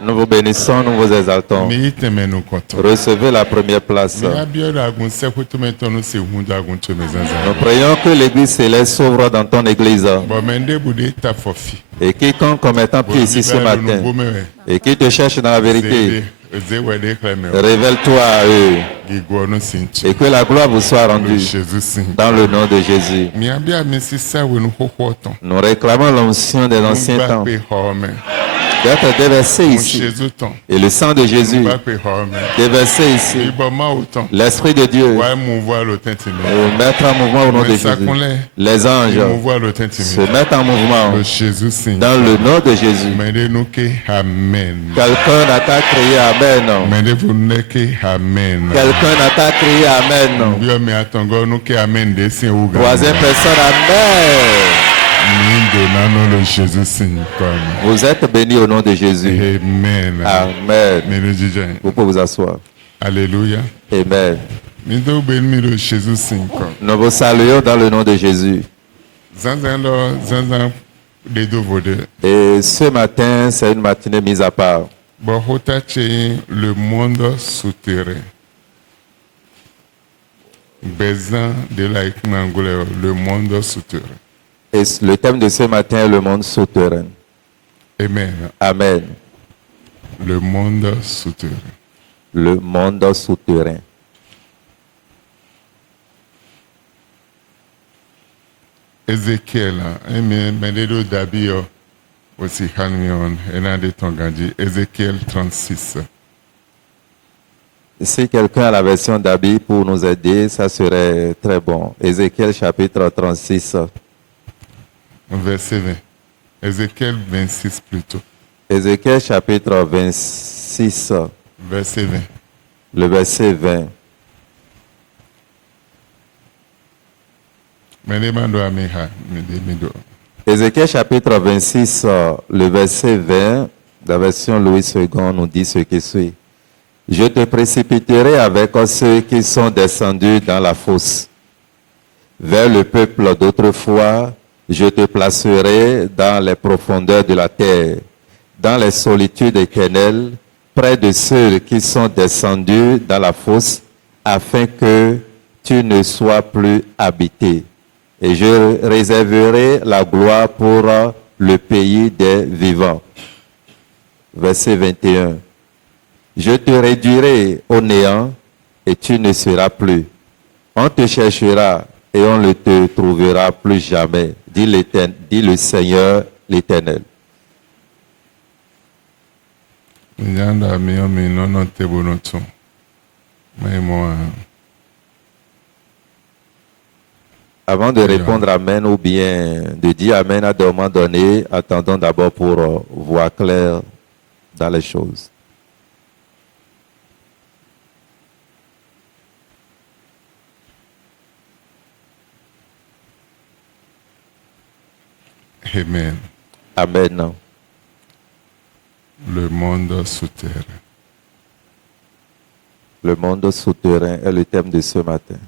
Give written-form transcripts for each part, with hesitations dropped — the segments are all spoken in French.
Nous vous bénissons, nous vous exaltons. Recevez la première place. Nous prions que l'Église céleste s'ouvre dans ton Église. Et quiconque commettant pied ici ce matin et qui te cherche dans la vérité, révèle-toi à eux et que la gloire vous soit rendue dans le nom de Jésus. Nous réclamons l'onction des anciens temps d'être déversé ici et le sang de Jésus déversé ici, l'Esprit de Dieu mettre en mouvement au nom de Jésus, les anges se mettent en mouvement dans le nom de Jésus. Quelqu'un n'a qu'à crier Amen. Quelqu'un n'a qu'à crier Amen. Troisième personne, Amen. Vous êtes bénis au nom de Jésus. Amen. Amen. Vous pouvez vous asseoir. Alléluia. Amen. Nous vous saluons dans le nom de Jésus. Et ce matin, c'est une matinée mise à part. Le monde souterrain. Le monde souterrain. Et le thème de ce matin est le monde souterrain. Amen. Amen. Le monde souterrain. Le monde souterrain. Ézéchiel, Ézéchiel 36. Si quelqu'un a la version d'Abi pour nous aider, ça serait très bon. Ézéchiel chapitre 36. Verset 20. Ézéchiel 26 plutôt. Ézéchiel chapitre 26. Verset 20. Le verset 20. Ézéchiel chapitre 26, le verset 20, la version Louis II nous dit ce qui suit. Je te précipiterai avec ceux qui sont descendus dans la fosse. Vers le peuple d'autrefois, je te placerai dans les profondeurs de la terre, dans les solitudes éternelles, près de ceux qui sont descendus dans la fosse, afin que tu ne sois plus habité. Et je réserverai la gloire pour le pays des vivants. Verset 21. Je te réduirai au néant et tu ne seras plus. On te cherchera et on ne te trouvera plus jamais, dit le Seigneur l'Éternel. Avant de répondre Amen ou bien de dire Amen à un moment donné, attendons d'abord pour voir clair dans les choses. Amen. Amen. Le monde souterrain. Le monde souterrain est le thème de ce matin.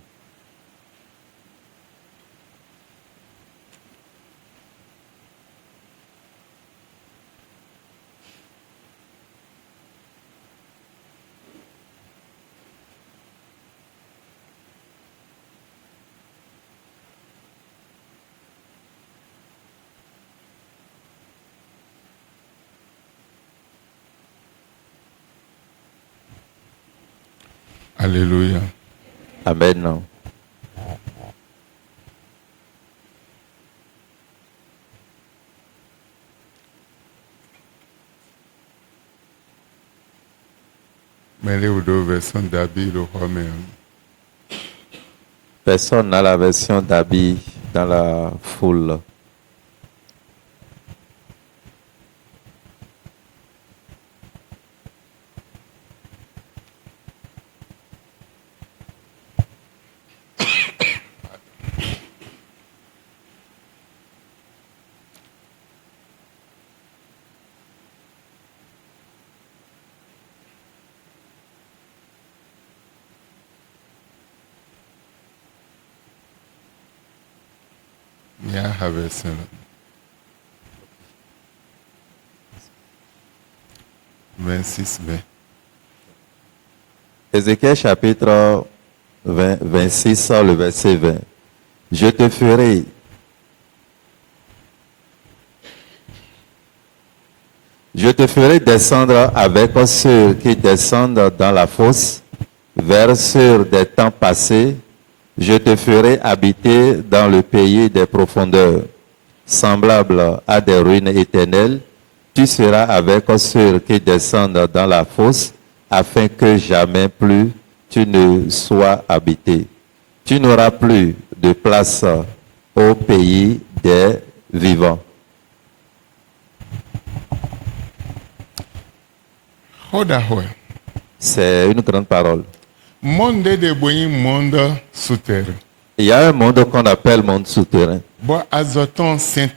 Alléluia. Amen. Personne n'a la version d'Abi dans la foule. Have. 26b. Ézéchiel chapitre 26, le verset 20. Je te ferai descendre avec ceux qui descendent dans la fosse, vers ceux des temps passés. Je te ferai habiter dans le pays des profondeurs, semblable à des ruines éternelles. Tu seras avec ceux qui descendent dans la fosse, afin que jamais plus tu ne sois habité. Tu n'auras plus de place au pays des vivants. C'est une grande parole. Monde de boyi monde souterrain. Il y a un monde qu'on appelle monde souterrain. Bon azoton saint.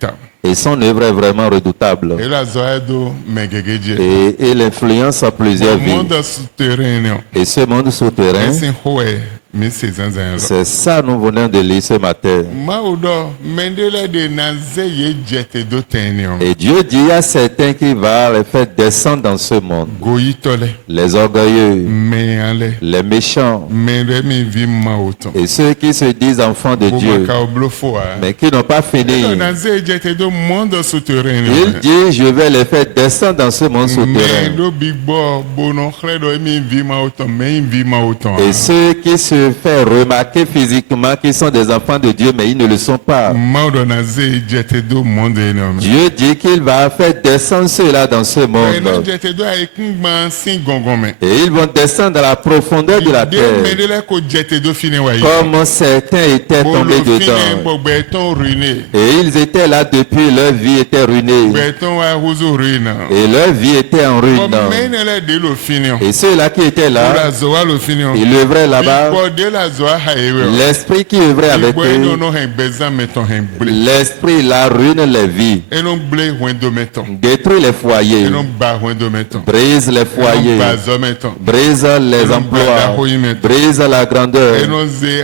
Et son œuvre est vraiment redoutable. Et la zoado megegedje. Et il influence plusieurs vies. Monde souterrain. Et ce monde souterrain, C'est hoe mi sezanzan. c'est ça nous venons de lire ce matin. Maudo mendele de naze ye jete do tenium. Et Dieu dit à certains qu'il va les faire descendre dans ce monde. Goyitole. Les orgueilleux, Meyale. les méchants, Mende mi vi mauton. et ceux qui se disent enfants de Dieu, Bumaka oblofoa. mais qui n'ont pas fini. Naze jete do monde souterrain. Il dit, je vais les faire descendre dans ce monde souterrain. Mendo big bo bono khredo mi vi mauton, me vi mauton. Et ceux qui se font remarquer physiquement qu'ils sont des enfants de Dieu, mais ils ne le sont pas. Maudo naze jete do monde enom. Dieu dit qu'il va faire descendre ceux-là dans ce monde. Jete do aikungban sin gongome. Et ils vont descendre dans la profondeur de la De terre. mendele ko jete do fini wa. Comme certains étaient tombés dedans. Béton ruiné. Et ils étaient là depuis leur vie était ruinée. Béton wa huzo ruina. Et leur vie était en ruine. Menele de lo fini. Et ceux-là qui étaient La là, zoa lo fini. ils œuvraient là-bas. De la zoa haewe. L'esprit qui œuvrait avec Bueno eux, no hen bezan meton hen ble. l'esprit la ruine les vies, Et non ble wendo meton. détruit les foyers, Et non ba wendo meton. brise les Et non foyers, bazo meton. brise les non emplois, bada brise la grandeur. Et non ze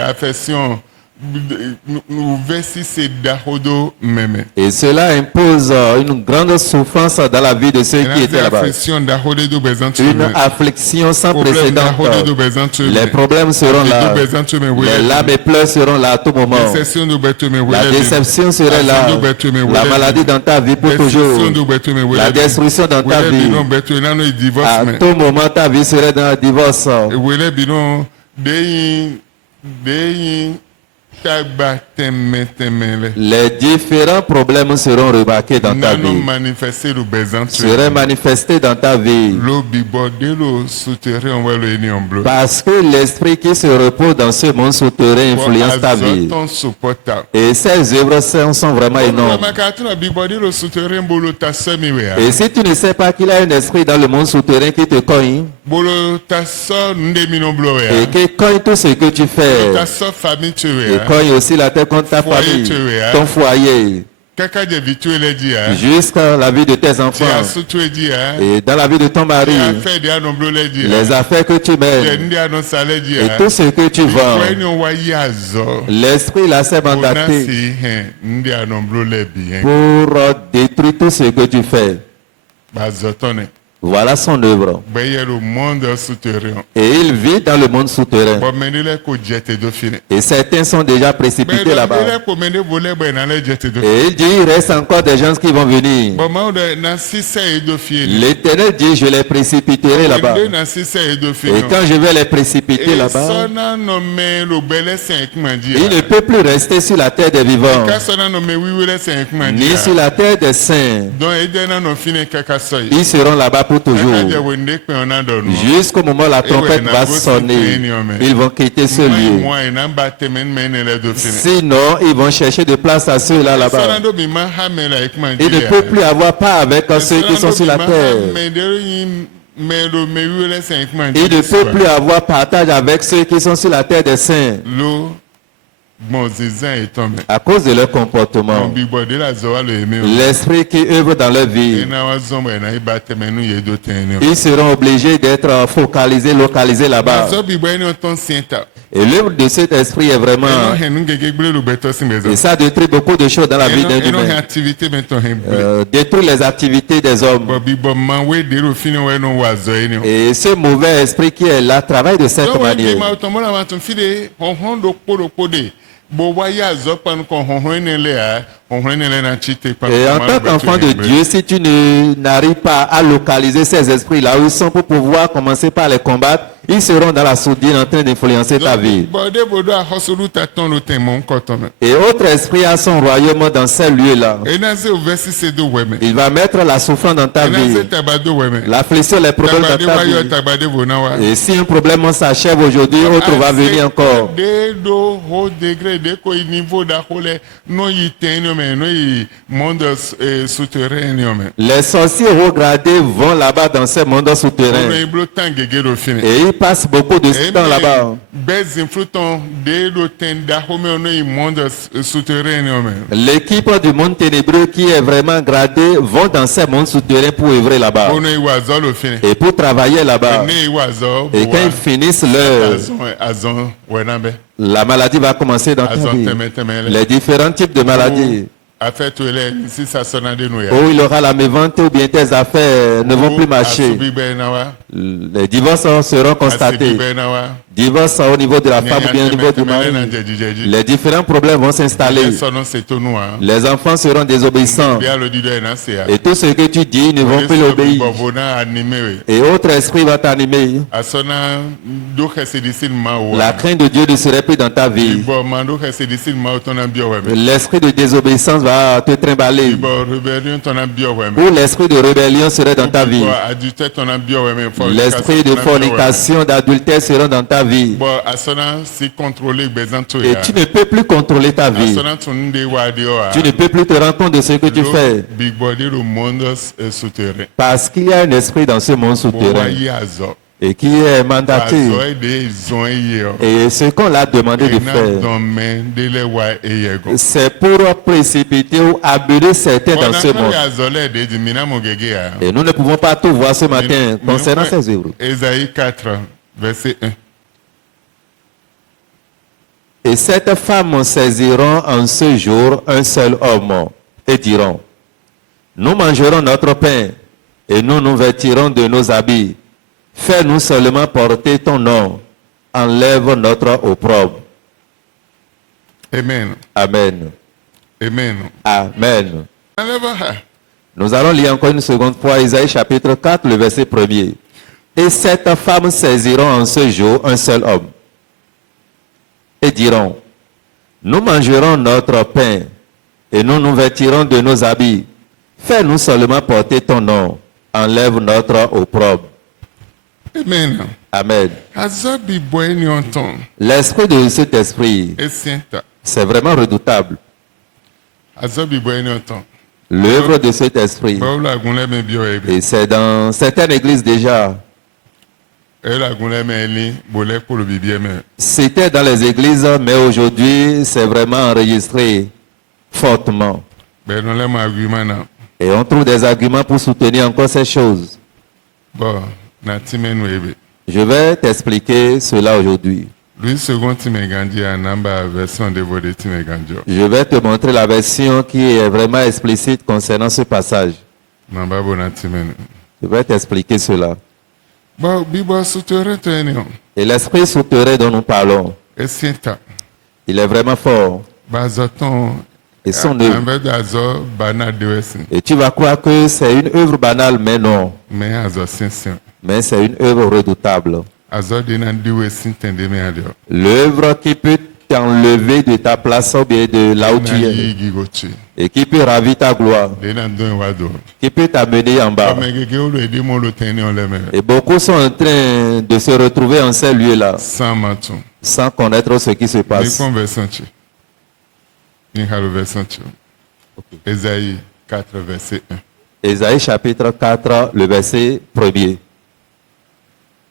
affection. Nous versi c'est dahodo meme. Et cela impose une grande souffrance dans la vie de ceux qui étaient là-bas. Affection dahodo do bezan Une affliction sans précédent. do bezan Les problèmes seront là. Les larmes et pleurs seront là à tout moment. La déception serait là. La maladie dans ta vie pour toujours. La destruction dans ta vie. À tout moment, ta vie serait dans le divorce. Les différents problèmes seront remarqués dans ta vie. Seraient manifestés dans ta vie. Parce que l'esprit qui se repose dans ce monde souterrain influence ta vie. Et ces œuvres sont vraiment énormes. Et si tu ne sais pas qu'il y a un esprit dans le monde souterrain qui te cogne, et qui cogne tout ce que tu fais, et cogne aussi la tête contre ta famille, ton foyer, jusqu'à la vie de tes enfants, et dans la vie de ton mari, les affaires que tu mènes, et tout ce que tu vends, l'esprit l'a s'est mandaté pour détruire tout ce que tu fais. Voilà son œuvre. Et il vit dans le monde souterrain. Et certains sont déjà précipités là-bas. Et il dit, il reste encore des gens qui vont venir. L'Éternel dit, je les précipiterai là-bas. Et quand je vais les précipiter là-bas, il ne peut plus rester sur la terre des vivants, ni sur la terre des saints. Ils seront là-bas pour toujours. Jusqu'au moment où la trompette va sonner, ils vont quitter ce lieu. Sinon, ils vont chercher de place à ceux-là là-bas. Ils ne peuvent plus avoir part avec ceux qui sont sur la terre. Il ne peut plus avoir partage avec ceux qui sont sur la terre des saints. Bon, zizan et tombe. À cause de leur Bon, comportement, bibode la zoa le aimé. l'esprit qui œuvre dans leur Et vie, na wa zombo na ibate menu ye do tenio. ils seront obligés d'être focalisés, localisés là-bas. Zo bibo eni ton sienta. Et l'œuvre de cet esprit est vraiment... Eno henu ngege gbele lu beto sin bezo. Et ça détruit beaucoup de choses dans la vie d'un Eno he humain. activité beto hen gbele. Détruit les activités des hommes. Bo bibo man we dero fini we no wa zo eni. Et ce mauvais esprit qui est là travaille de cette So we manière. ma tomo na ma ton fide honhon do de. Bo wa ya zo pan ko honhon ne le a, honhon ne le na chite pan. Et en tant qu'enfant de Dieu, si tu n'arrives pas à localiser ces esprits-là où ils sont pour pouvoir commencer par les combattre, ils seront dans la sourdine en train d'influencer ta vie. Bode bodo a hosolu ta ton lo ten mon koton. Et autre esprit a son royaume dans ces lieux-là. Et na se verset se do weme. Il va mettre la souffrance dans ta Et na se vie, tabado weme. l'affliction, les problèmes dans Tabade ta wa yo vie. tabade vona wa. Et si un problème s'achève aujourd'hui, autre va venir encore. De do ho degré de ko niveau da hole no yi tenio me no yi monde souterrain me. Les sorciers regradés vont là-bas dans ces mondes On souterrains. est blo tangege do fini. Et ils passent beaucoup de temps là-bas. Bez influton de do ten da home no yi monde souterrain me. L'équipe du monde ténébreux qui est vraiment gradée vont dans ces mondes souterrains pour œuvrer là-bas. On est wazo lo fini. Et pour travailler là-bas. Ne wazo. Et quand ils finissent leur... Azon wenambe. La maladie va commencer dans ta Azon vie. teme. Les différents types de maladies. Affaire tout les si ça sonne de nous ya. Où il aura la mévente ou bien tes affaires ne vont plus marcher. Asubi benawa. Les divorces seront constatés. Asibi benawa. Divorce au niveau de la femme ou bien au niveau du mari. Les différents problèmes vont s'installer. Les enfants seront désobéissants. Et tout ce que tu dis, ils ne vont plus l'obéir. Et autre esprit va t'animer. La crainte de Dieu ne serait plus dans ta vie. L'esprit de désobéissance va te trimballer. Ou l'esprit de rébellion serait dans ta vie. L'esprit de fornication, d'adultère sera dans ta vie. Et tu ne peux plus contrôler ta vie. Tu ne peux plus te rendre compte de ce que tu fais. Parce qu'il y a un esprit dans ce monde souterrain. Et qui est mandaté. Et ce qu'on l'a demandé de faire, c'est pour précipiter ou amener certains dans ce monde. Et nous ne pouvons pas tout voir ce matin concernant ces œuvres. Ésaïe 4, verset 1. Et cette femme saisiront en ce jour un seul homme et diront, nous mangerons notre pain et nous nous vêtirons de nos habits. Fais-nous seulement porter ton nom. Enlève notre opprobre. Amen. Amen. Amen. Amen. Enlève. Nous allons lire encore une seconde fois Isaïe chapitre 4, le verset 1er. Et cette femme saisiront en ce jour un seul homme et diront, nous mangerons notre pain et nous nous vêtirons de nos habits. Fais-nous seulement porter ton nom. Enlève notre opprobre. Amen. Amen. Azabi boeni onton. L'esprit de cet esprit, Esienta. c'est vraiment redoutable. Azabi boeni onton. L'œuvre de cet esprit, Baola gunle me bio ebe. et c'est dans certaines églises déjà. Ela gunle me eli bolek pour le bibie me. C'était dans les églises, mais aujourd'hui, c'est vraiment enregistré fortement. Ben non le ma argument na. Et on trouve des arguments pour soutenir encore ces choses. Bon, na timenu ebe. Je vais t'expliquer cela aujourd'hui. Lui second timegandi a namba version de vode timegandio. Je vais te montrer la version qui est vraiment explicite concernant ce passage. Namba bona timenu. Je vais t'expliquer cela. Bon, bibo souterrain tenio. Et l'esprit souterrain dont nous parlons, Esienta. il est vraiment fort. Bazoton. Et son œuvre. Envers d'azo bana dewesin. Et tu vas croire que c'est une œuvre banale, mais non. Mais azo sincère. Mais c'est une œuvre redoutable. Azo dena dewesin tende me adio. L'œuvre qui peut t'enlever de ta place ou bien de là où tu es. Gigochi. Et qui peut ravir ta gloire. Dena don wado. Qui peut t'amener en bas. Amegege olo edimo lo teni on leme. Et beaucoup sont en train de se retrouver en ces lieux-là Sans matou. sans connaître ce qui se Ni passe. conversion chi. Ni halu version chi. Ésaïe 4 verset 1. Ésaïe chapitre 4, le verset 1er.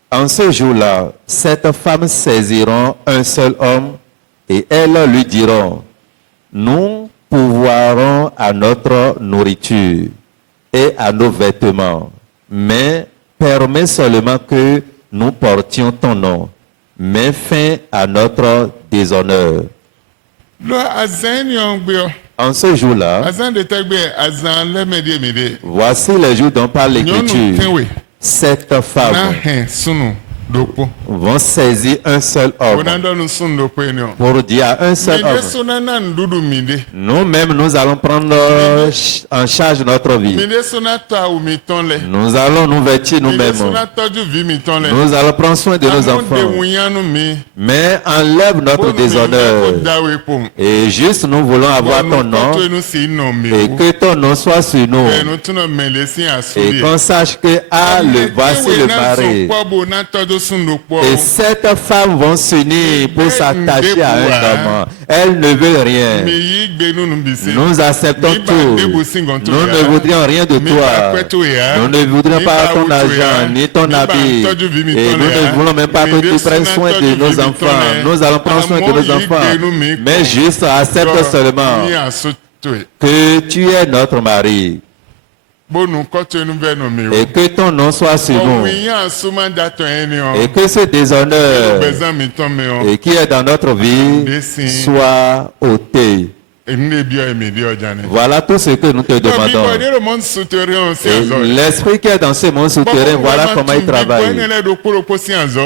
En ce jour-là, cette femme saisiront un seul homme Et elles lui diront, nous pourvoirons à notre nourriture et à nos vêtements, mais permets seulement que nous portions ton nom. Mets fin à notre déshonneur. Lo azan yon gbe. En ce jour-là, Azan de tagbe azan le mede. voici les jours dont parle Nyonu l'Écriture. tenwe. 7 Na femmes hen sunu dopo. vont saisir un seul homme Onando nu sunu dopo enyo. pour dire à un seul Mide homme, suna na ndudu mide. nous-mêmes, nous allons prendre en charge notre vie. Mide suna ta ou miton le. Nous allons nous vêtir Mide nous-mêmes. suna toju vi miton le. Nous allons prendre soin de nos Amu de enfants. wunyanu mi. Mais enlève notre déshonneur. Dawe pom. Et juste nous voulons avoir ton nom Koto si no mi. et que ton nom soit sur nous. Enu tuno mele si Et asuri. qu'on sache que voici le mari. Na toju sunu po. Et 7 femmes vont s'unir pour s'attacher à un homme. Elles ne veulent rien. Mi yi gbe nunu bise. Nous acceptons tout. Nous ne voudrions rien de toi. Nous ne voudrions pas ton argent, ni ton habit. Et nous ne voulons même pas que tu prennes soin de nos enfants. Nous allons prendre soin de nos enfants. Mais juste accepte seulement que tu es notre mari. Bonu koto enu be no mi o. Et que ton nom soit sur nous. Wiyan suma dato eni o. Et que ce déshonneur Bezan mi ton mi o. et qui est dans notre vie soit ôté. Emi bi o emi di oja ne. Voilà tout ce que nous te demandons. Bi bo le monde souterrain si Et azo. l'esprit qui est dans ce monde souterrain, voilà comment il travaille.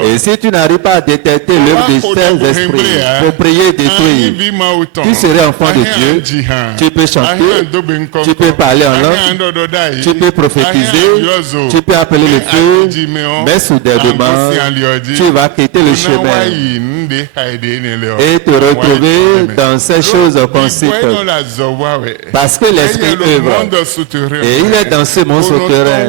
Et si tu n'arrives pas à détecter l'œuvre de ces esprits pour prier, détruire, tu serais enfant de Dieu, tu peux chanter, tu peux parler en langue, tu peux prophétiser, tu peux appeler le feu, mais soudainement, tu vas quitter le chemin et te retrouver dans ces choses concisées. Parce que l'esprit œuvre. Et il est dans ce monde souterrain.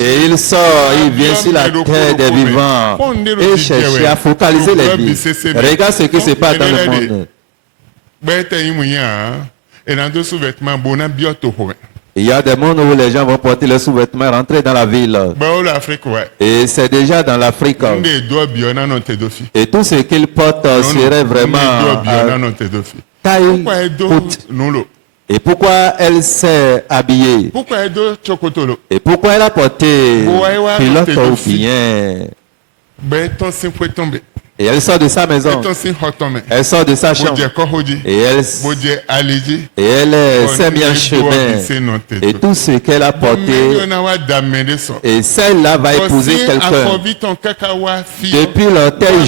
Et il sort, il vient sur la terre des vivants et cherche à focaliser les vies. Regarde ce qui se passe dans le monde. Il y a des mondes où les gens vont porter leurs sous-vêtements, rentrer dans la ville. Et c'est déjà dans l'Afrique. Et tout ce qu'ils portent serait vraiment taille haute. Et pourquoi elle s'est habillée? Et pourquoi elle a porté culotte ou bien? Et elle sort de sa maison. Elle sort de sa chambre. Et elle s'est mis en chemin. Et tout ce qu'elle a porté, et celle-là va épouser quelqu'un. Depuis l'orteil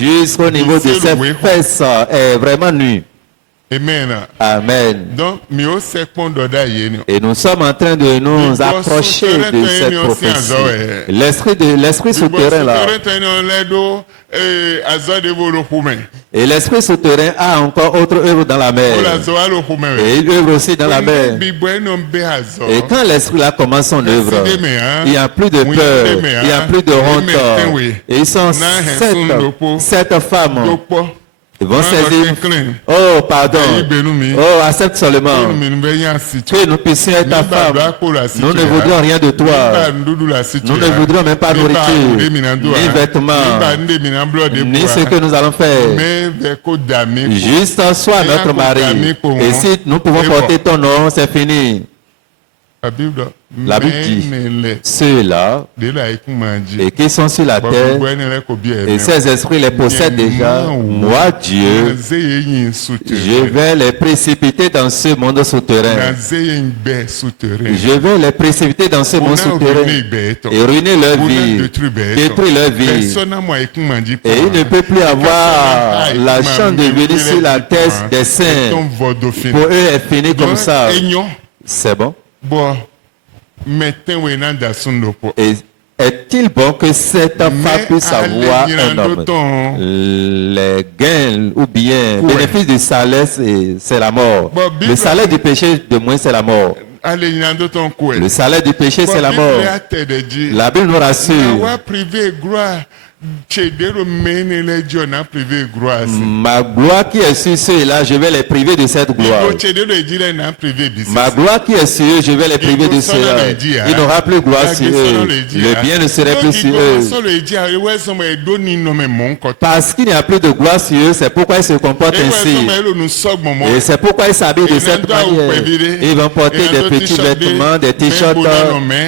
jusqu'au niveau de ses fesses, est vraiment nue. Amen. Et nous sommes en train de nous approcher de cette prophétie. L'esprit souterrain là. Et l'esprit souterrain a encore autre œuvre dans la mer. Et il œuvre aussi dans la mer. Et quand l'esprit là commence son œuvre, il n'y a plus de peur, il n'y a plus de honte. Et ils sont 7 femmes. Ils vont saisir. Oh, pardon. Oh, accepte seulement que nous puissions être ta femme. Nous ne voudrions rien de toi. Nous ne voudrions même pas nourriture, ni vêtements, ni ce que nous allons faire. Juste sois notre mari. Et si nous pouvons porter ton nom, c'est fini. La Bible dit, ceux-là et qui sont sur la terre, et ces esprits les possèdent déjà, moi Dieu, je vais les précipiter dans ce monde souterrain. Je vais les précipiter dans ce monde souterrain et ruiner leur vie, détruire leur vie. Et il ne peut plus avoir la chance de venir sur la tête des saints. Pour eux, est fini comme ça. C'est bon? Et est-il bon que cette femme puisse avoir un homme? Les gains ou bien bénéfice du salaire, c'est la mort. Le salaire du péché, de moins, c'est la mort. Le salaire du péché, c'est la mort. La Bible nous rassure Chedero menele jona privé gloire. Ma gloire qui est sur ceux-là, je vais les priver de cette gloire. Igo chedero ejile na privé business. Ma gloire qui est sur eux, je vais les priver de cela. Il n'aura plus gloire sur eux. Le bien ne serait plus sur eux. Parce qu'il n'y a plus de gloire sur eux, c'est pourquoi ils se comportent ainsi. Et c'est pourquoi ils s'habillent de cette manière. Ils vont porter des petits vêtements, des t-shirts,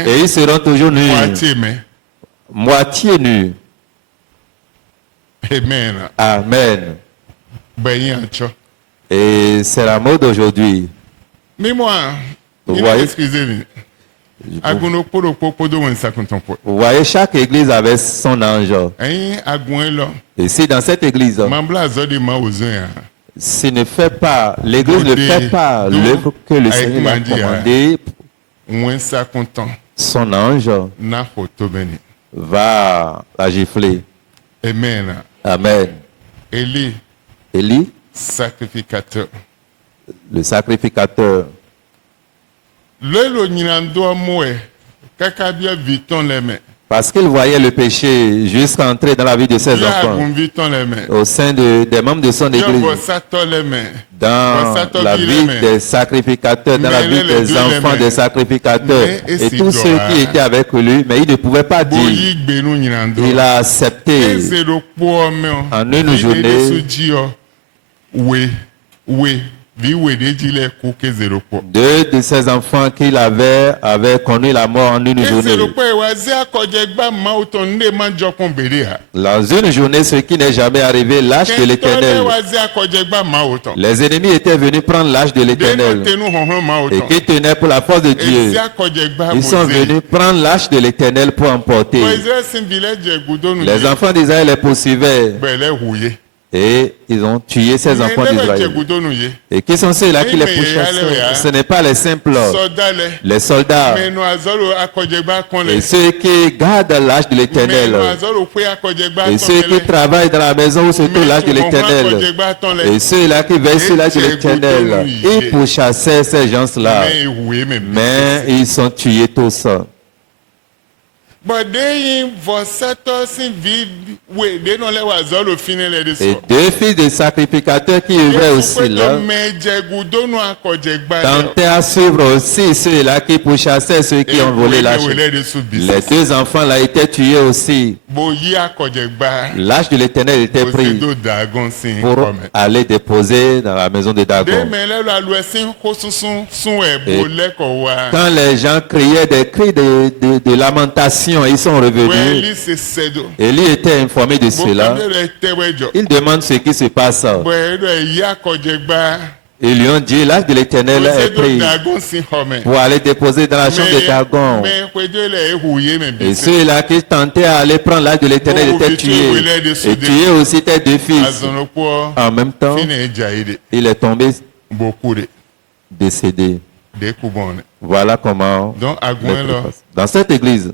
et ils seront toujours nus. Moitié nus. Amen. Amen. Et c'est la mode aujourd'hui. Mais moi, Vous voyez? excusez-moi. Vous voyez, chaque église avait son ange. Et si dans cette église, s'il ne fait pas, l'église ne fait pas l'œuvre que le Seigneur a commandé, son ange va la gifler. Amen. Amen. Élie, Sacrificateur. le sacrificateur, parce qu'il voyait le péché jusqu'à entrer dans la vie de ses enfants, au sein des membres de son église, dans la vie des sacrificateurs, dans la vie des enfants des sacrificateurs, et tous ceux qui étaient avec lui, mais il ne pouvait pas dire. Il a accepté en une journée. Deux de ses enfants qu'il avait avaient connu la mort en une journée. Dans une journée, ce qui n'est jamais arrivé, l'âge de l'Éternel. Les ennemis étaient venus prendre l'âge de l'Éternel et qui tenaient pour la force de Dieu. Ils sont venus prendre l'âge de l'Éternel pour emporter. Les enfants d'Israël les poursuivaient. Et ils ont tué ces enfants d'Israël. Et qui sont ceux-là qui les pourchassaient? Ce n'est pas les simples, les soldats. Et ceux qui gardent l'âge de l'Éternel. Et ceux qui travaillent dans la maison où se trouve l'âge de l'Éternel. Et ceux-là qui veillent sur l'âge de l'Éternel. Ils pourchassaient ces gens-là. Mais ils sont tués tous. Et deux fils de sacrificateurs qui œuvraient aussi là tentaient à suivre aussi ceux-là qui pourchassaient ceux qui ont volé l'âge. Les deux enfants là étaient tués aussi. L'âge de l'Éternel était pris pour aller déposer dans la maison de Dagon. Et quand les gens criaient des cris de lamentation, ils sont revenus. Élie était informé de cela. Il demande ce qui se passe. Ils lui ont dit, l'âge de l'Éternel est pris pour aller déposer dans la chambre de Dagon. Et ceux-là qui tentaient à aller prendre l'âge de l'Éternel étaient tués. Et tués aussi tes deux fils. En même temps, il est tombé décédé. Voilà comment dans cette église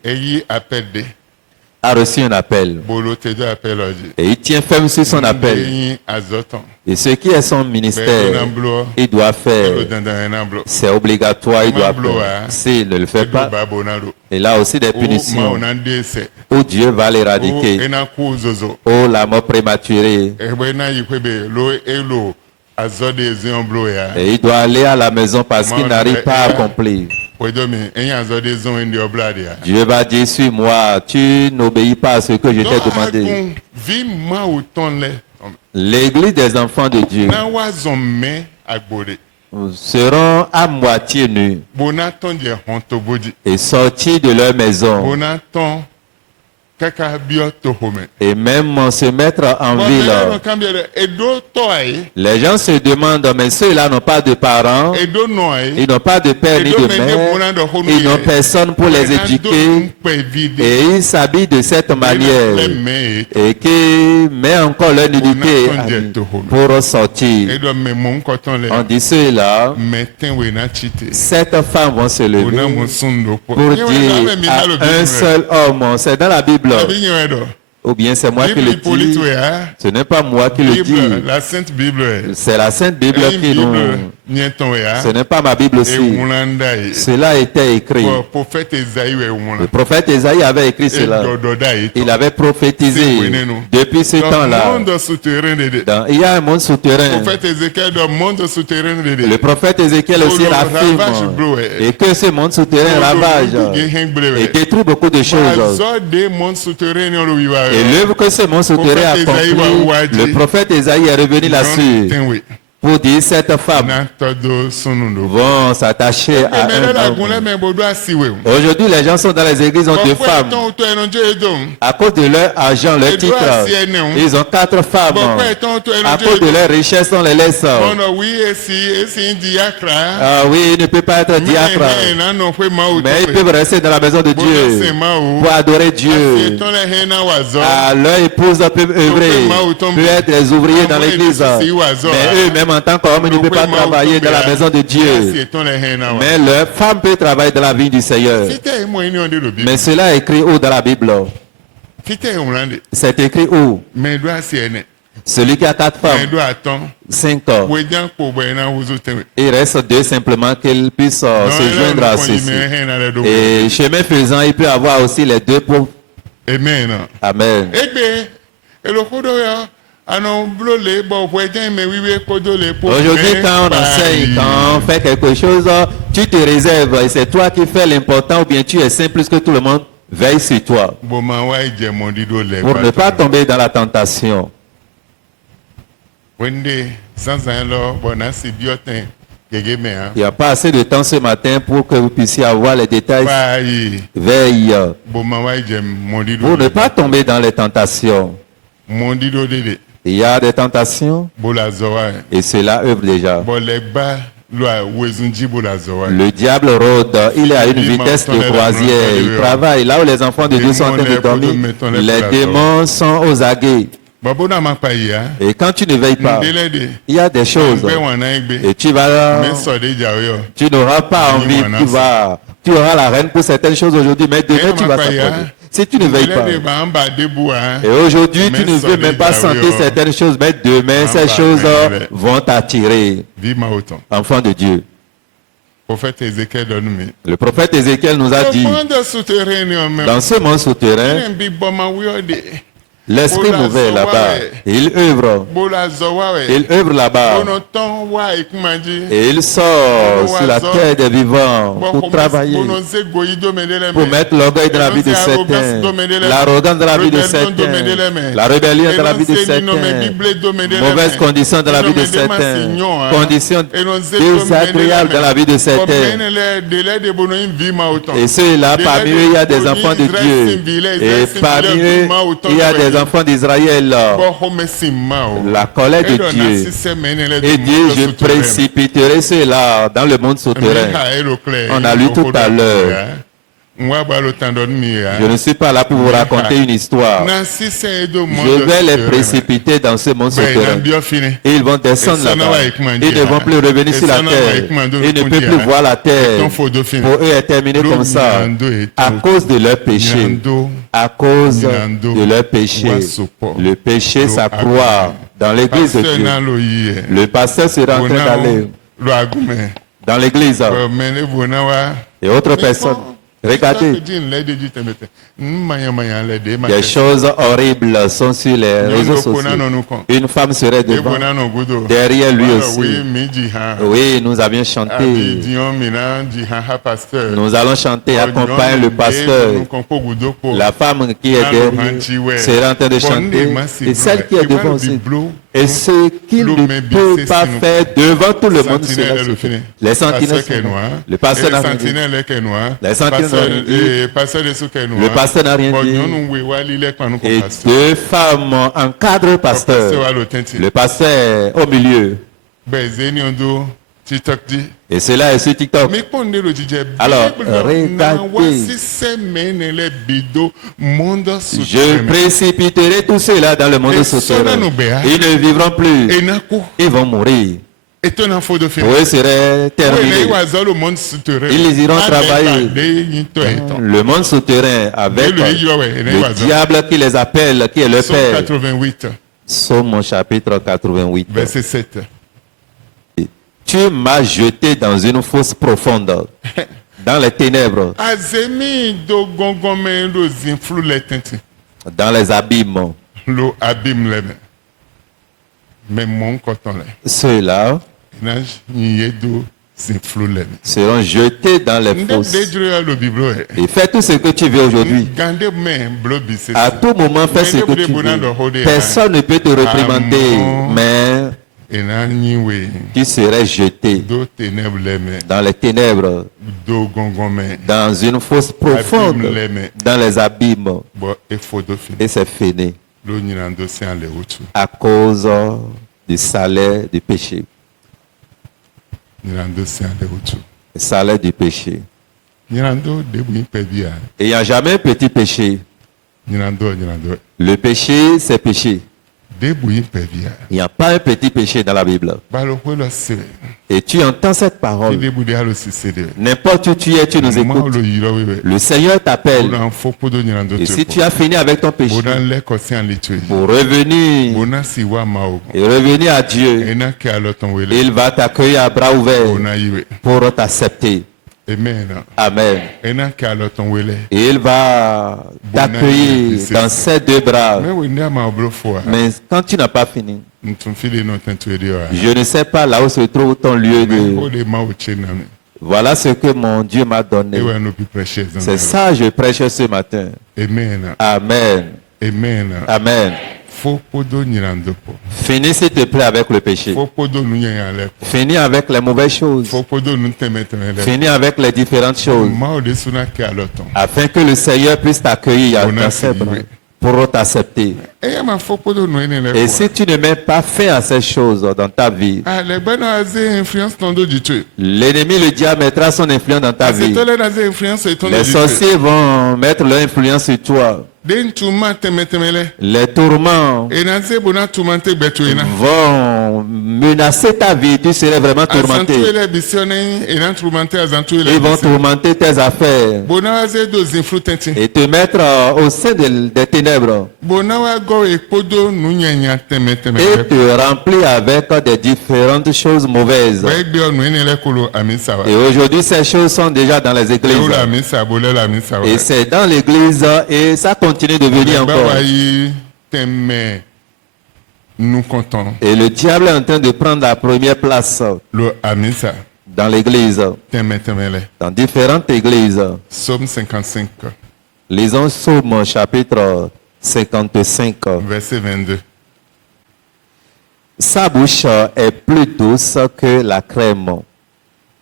a reçu un appel et il tient ferme sur son appel. Et ce qui est son ministère, il doit faire. C'est obligatoire, il doit faire. S'il ne le fait pas, il a aussi des punitions où Dieu va l'éradiquer. Oh, la mort prématurée. Et il doit aller à la maison parce qu'il n'arrive pas à accomplir. Dieu va dire, suis-moi, tu n'obéis pas à ce que je t'ai demandé. L'église des enfants de Dieu seront à moitié nus et sortis de leur maison. Et même se mettre en ville. Les gens se demandent, mais ceux-là n'ont pas de parents, ils n'ont pas de père ni de mère, ils n'ont personne pour les éduquer, et ils s'habillent de cette manière, et qui met encore leur nudité pour sortir. On dit ceux-là, cette femme vont se lever pour dire à un seul homme, c'est dans la Bible. Ou bien c'est moi qui le dis. Ce n'est pas moi qui le dis. C'est la Sainte Bible qui nous Nyeton ya. Ce n'est pas ma Bible Et aussi. Wulanda e. Cela a été écrit. Bon, prophète Esaïe e Le Wulanda. prophète Esaïe avait écrit Et cela. Dododa e. Il avait prophétisé depuis ce Dans le temps-là. monde souterrain de Il y a un monde Le souterrain. prophète Ézéchiel dans le monde souterrain de Le prophète Ézéchiel aussi l'affirme. Et que ce monde souterrain ravage et détruit beaucoup de choses. des mondes souterrains le vivant. Et l'œuvre que ce monde souterrain a accompli, le prophète Ésaïe est revenu là-dessus pour dire cette femme vont s'attacher à un homme. Aujourd'hui, les gens sont dans les églises, ont deux femmes. À cause de leur argent, leur titre, ils ont 4 femmes. À cause de leur richesse, on les laisse. Ah oui, il ne peut pas être diacre. Mais ils peuvent rester dans la maison de Dieu pour adorer Dieu. Ah, leur épouse peut œuvrer, peut être des ouvriers dans l'église. Mais eux-mêmes, en tant qu'hommes, ils ne peuvent pas travailler dans la maison de Dieu. Mais leur femme peut travailler dans la vie du Seigneur. Mais cela est écrit où dans la Bible? C'est écrit où? Celui qui a 4 femmes, 5 ans. Il reste 2 simplement qu'ils puissent se joindre à ceci. Et chemin faisant, il peut avoir aussi les 2 pour... Amen. Amen. Aujourd'hui, quand on enseigne, quand on fait quelque chose, tu te réserves et c'est toi qui fais l'important ou bien tu es simple plus que tout le monde veille sur toi pour ne pas tomber dans la tentation. Il n'y a pas assez de temps ce matin pour que vous puissiez avoir les détails. Veille pour ne pas tomber dans les tentations. Il y a des tentations et cela œuvre déjà. Le diable rôde, il est à une vitesse de croisière. Il travaille là où les enfants de Dieu sont en train de dormir. Les démons sont aux aguets. Et quand tu ne veilles pas, il y a des choses. Et tu n'auras pas envie, tu auras la reine pour certaines choses aujourd'hui, mais demain tu vas t'apprendre. Si tu ne veilles pas, et aujourd'hui tu ne veux même pas sentir certaines choses, mais demain ces choses vont t'attirer. Enfant de Dieu. Le prophète Ézéchiel nous a dit, dans ce monde souterrain, l'esprit mauvais est là-bas. Il œuvre. Il œuvre là-bas. Et il sort sur la terre des vivants pour travailler. Pour mettre l'orgueil dans la vie de certains. L'arrogance dans la vie de certains. La rébellion dans la vie de certains. Mauvaise condition dans la vie de certains. Conditions désagréables dans la vie de certains. Et ceux-là, parmi eux, il y a des enfants de Dieu. Et parmi eux, il y a des enfants d'Israël, la colère de Dieu. Et Dieu, je précipiterai cela dans le monde souterrain. On a lu tout à l'heure. Je ne suis pas là pour vous raconter une histoire. Je vais les précipiter dans ce monde souterrain. Et ils vont descendre là-bas. Ils ne vont plus revenir sur la terre. Ils ne peuvent plus voir la terre. Pour eux est terminé comme ça. À cause de leur péché. À cause de leur péché. Le péché s'accroît dans l'église de Dieu. Le pasteur sera en train d'aller dans l'église. Et autres personnes. Regardez, des choses horribles sont sur les réseaux sociaux. Une femme serait devant, derrière lui aussi. Oui, nous avions chanté. Nous allons chanter, accompagne le pasteur. La femme qui est derrière sera en train de chanter. Et celle qui est devant aussi. Et ce qu'il ne peut pas faire devant tout le monde, c'est les sentinelles sont noirs. Le pasteur n'a rien dit. Les sentinelles n'ont rien dit. Le pasteur n'a rien dit. Et 2 femmes encadrent le pasteur. Le pasteur au milieu. Et cela est sur TikTok. Alors, regardez. Je précipiterai tout cela dans le monde souterrain. Ils ne vivront plus. Ils vont mourir. Pour eux serait terminé. Ils iront travailler. Le monde souterrain avec le diable qui les appelle, qui est le Père. Psaume chapitre 88. Verset 7. Tu m'as jeté dans une fosse profonde, dans les ténèbres, azemi do gongome do zinflu le tenti dans les abîmes. lo abim le me mais mon coton le Ceux-là na yiye do zinflu le me seront jetés dans les nde fosses. dejure lo biblo e Et fais tout ce que tu veux aujourd'hui. gande me blobi c'est À tout moment, fais ce que tu veux. Personne ne peut te réprimander, mais ena nyiwe tu serais jeté do ténèbres le me dans les ténèbres, do gongome dans une fosse profonde, dans les abîmes. bo efodo fini Et c'est fini lo nyirando si ale utu à cause du salaire du péché. nyirando si ale utu Le salaire du péché. nyirando debu impe bia Et il n'y a jamais un petit péché. nyirando Le péché, c'est péché. debu impe bia Il n'y a pas un petit péché dans la Bible. balo kwelo se Et tu entends cette parole. debu de halo sisede N'importe où tu es, tu nous ma écoutes. lo yiro wewe Le Seigneur t'appelle. bona fopodo nyirando Et si te tu as fini avec ton péché, bona leko si an litwe pour revenir bona si wa mao et revenir à Dieu, ena ke aloton wele il va t'accueillir à bras ouverts bona yiwe pour t'accepter. amen Amen. ena ke aloton wele Et il va t'accueillir dans ses deux bras. me we nda ma obro fo Mais quand tu n'as pas fini, ntum file no tentu edio a je ne sais pas là où se trouve ton lieu me de... o de ma o chena me Voilà ce que mon Dieu m'a donné. ewa no pi precious C'est ça que je prêche ce matin. amen Amen. amen Amen. fopodo nyirando po Finis s'il te plaît avec le péché. fopodo nu yen ale Finis avec les mauvaises choses. fopodo nu temeteme le Finis avec les différentes choses. ma o de suna ke aloton Afin que le Seigneur puisse t'accueillir On a dans ses fini, bras oui. pour t'accepter. eya ma fopodo nu ene le Et ko si tu ne mets pas fin à ces choses dans ta vie, ah le bana aze influence tondo ditwe l'ennemi, le diable, mettra son influence dans ta vie. asetole na aze influence tondo Les ditwe sorciers vont mettre leur influence sur toi. den tuma temetemele Les tourments ena ze bona tumante gbetu ena vont menacer ta vie. Tu serais vraiment tourmenté. azantuele bisione ena tumante azantuele Ils vont tourmenter tes affaires bona aze do zinflu tenti et te mettre au sein des ténèbres bona wa go ekpodo nu nyanya et temetemele te remplir avec des différentes choses mauvaises. wa egbe onu ene le kolo amisa wa Et aujourd'hui, ces choses sont déjà dans les églises. ewu la amisa bole la amisa wa Et c'est dans l'église et ça continue de venir ba encore. wa yi teme nous comptons Et le diable est en train de prendre la première place le amisa dans l'église, temetemele dans différentes églises. Psaume 55 Lisons Psaume chapitre 55. verset 22 Sa bouche est plus douce que la crème,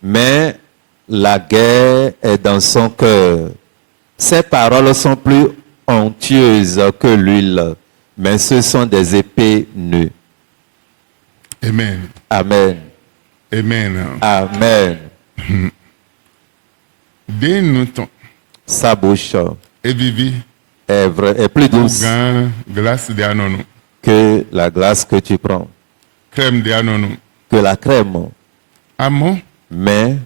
mais la guerre est dans son cœur. Ses paroles sont plus onctueuses que l'huile, mais ce sont des épées nues. amen Amen. amen Amen. den nous ton Sa bouche evivi est plus douce gan glace de anono que la glace que tu prends, crème de anono que la crème. amo Mais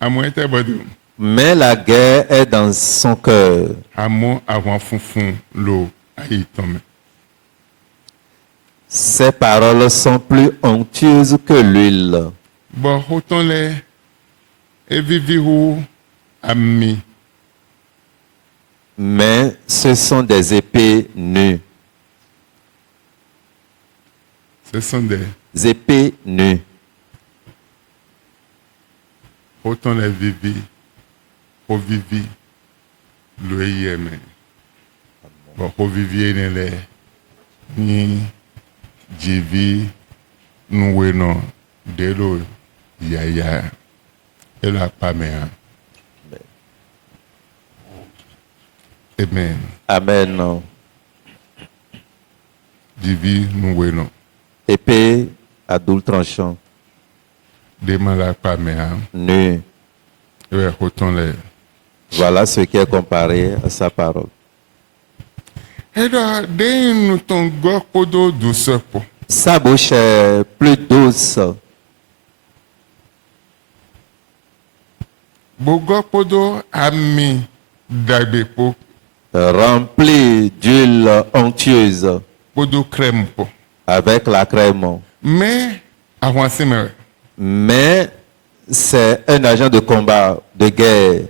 amo ete bodu la guerre est dans son cœur. amo avant funfun lo ayi tome Ses paroles sont plus onctueuses que l'huile. bon hoton le evivi hu ami Mais ce sont des épées nues. ce sont des Épées nues. hoton le vivi o vivi lo yeme bon o vivi ene le ni jivi nu weno de lo yaya elo apamea amen Amen. jivi nu weno Épée à double tranchant. de mala apamea Nue. ewe hoton le Voilà ce qui est comparé à sa parole. edo de nu ton go podo douceur po Sa bouche est plus douce. bo go podo ami dagbe po Remplie d'huile onctueuse podo crème po avec la crème. Mais avant c'est meilleur. Mais c'est un agent de combat, de guerre.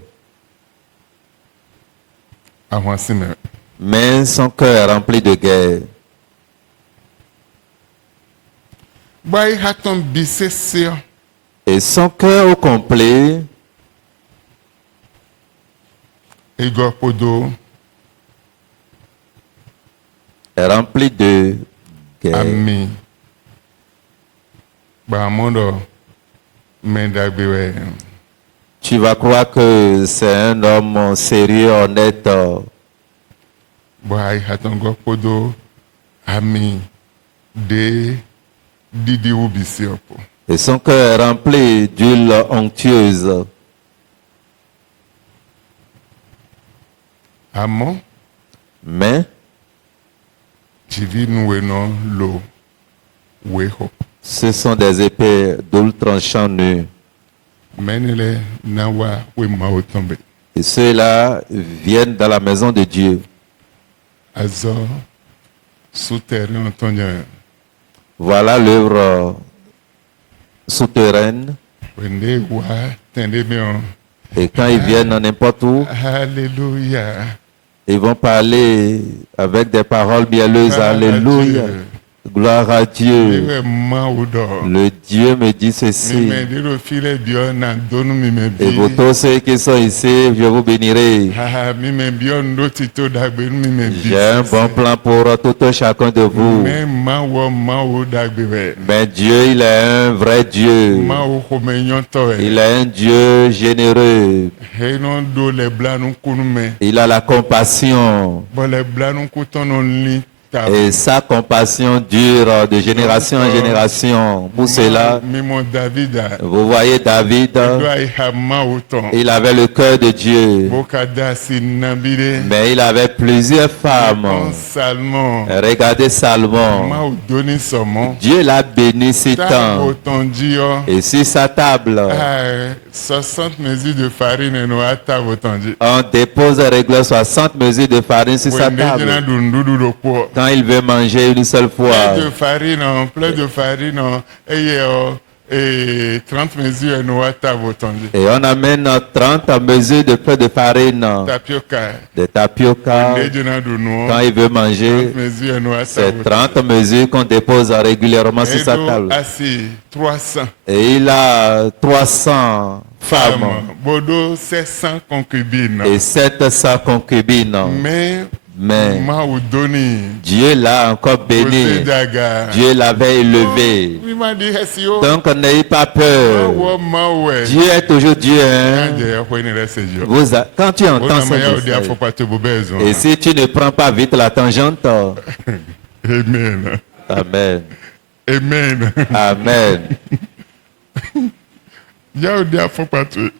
Avant c'est meilleur. Mais son cœur est rempli de guerre. Boy haton bisesio. Et son cœur au complet Igor podo est rempli de guerre. ami. Ba mondo mendagbewe. Tu vas croire que c'est un homme sérieux, honnête. Boy haton go podo ami de didi ubisio po. Et son cœur est rempli d'huile onctueuse. Amon Mais jivi nueno lo weho. ce sont des épées double tranchant nues. Menele nawa we maotombe. Et ceux-là viennent dans la maison de Dieu. Azo souterrain tonyo. Voilà l'œuvre souterraine. Wende wa tende bien. Et quand ils viennent n'importe où, Alléluia. ils vont parler avec des paroles mielleuses. Gloire à Alléluia. Dieu. Gloire à Dieu. Ewe maudo. Le Dieu me dit ceci. Mime diro file bio na donu mime Et vous bi. tous ceux qui sont ici, je vous bénirai. Mime bio ndo tito dagbe mime bi. J'ai un bon plan pour tout un chacun de vous. Mais mao dagbe we. Mais Dieu, il est un vrai Dieu. Mao homenyon towe. Il est un Dieu généreux. Henon do le blanu kunume. Il a la compassion. Bon le blanu kutonon li. Et sa compassion dure de génération en génération. Pour cela, Mimo David. vous voyez David, Doa iha mauton. il avait le cœur de Dieu. Bokada si nabide. Mais il avait plusieurs En femmes. Salmon. Regardez Salomon. Mao doni somo. Dieu l'a béni si Ta tant. otondio. Et sur sa table, 60 mesures de farine no ata otonji. on dépose régler 60 mesures de farine sur sa Wende jina table. dundudu do po. Quand il veut manger une seule fois, Plein de farine, et 30 mesures no ata otonji. et on amène 30 mesures de peu de farine, Tapioca. de tapioca. Wende jina duno. Quand il veut manger, 30 mesures no ata c'est otonji. 30 mesures qu'on dépose régulièrement sur sa Edo table. asi 300 Et il a 300 femmes Bodo 700 concubines. et 700 concubines. Mais Mao doni. Dieu l'a encore béni. Daga. Dieu l'avait élevé. Oui, m'a dit Hesio. Donc n'ayez pas peur. Mawe. Dieu est toujours Dieu. Hein. Quand tu entends ça, et si tu ne prends pas vite la tangente, Amen. Amen. Amen. Amen. Yao dia fopatu.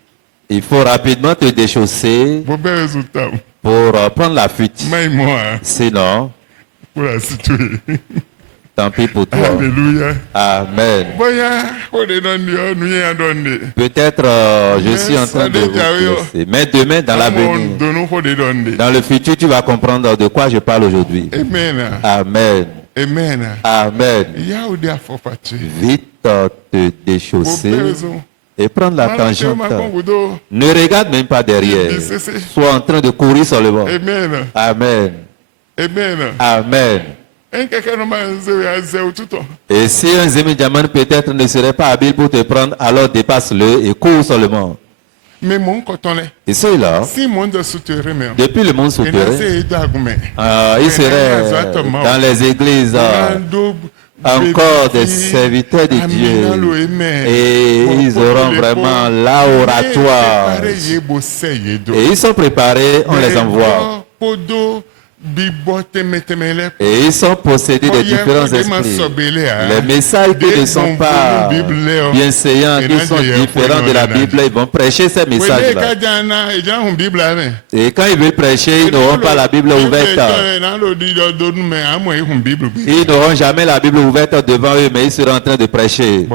Il faut rapidement te déchausser Bobe résultat. pour prendre la fuite. Mais moi, Sinon, pour la situer. tant pis pour toi. Alléluia. Amen. Boya, on est dans Dieu, nous y a donné. Peut-être je suis en train de vous blesser. Mais demain, dans l'avenir, dans le futur, tu vas comprendre de quoi je parle aujourd'hui. Amen. Amen. Amen. Amen. Yao dia fopatu. Vite te déchausser et prendre la tangente. Ne regarde même pas derrière. Sois en train de courir sur le bord. Amen. Amen. Amen. Amen. Et si un Zémi-Diamant peut-être ne serait pas habile pour te prendre, alors dépasse-le et cours seulement. Mais mon coton Et ceux-là, si monde souterrain même. depuis le monde souterrain, ils seraient dans les églises encore des serviteurs de Dieu. Et ils auront vraiment l'oratoire. Et ils sont préparés, on les envoie. Et ils sont possédés de différents esprits. Les messages qui ne sont pas bienséants, qui sont différents de la Bible, ils vont prêcher ces messages-là. Et quand ils veulent prêcher, ils n'auront pas la Bible ouverte. Ils n'auront jamais la Bible ouverte devant eux, mais ils seront en train de prêcher.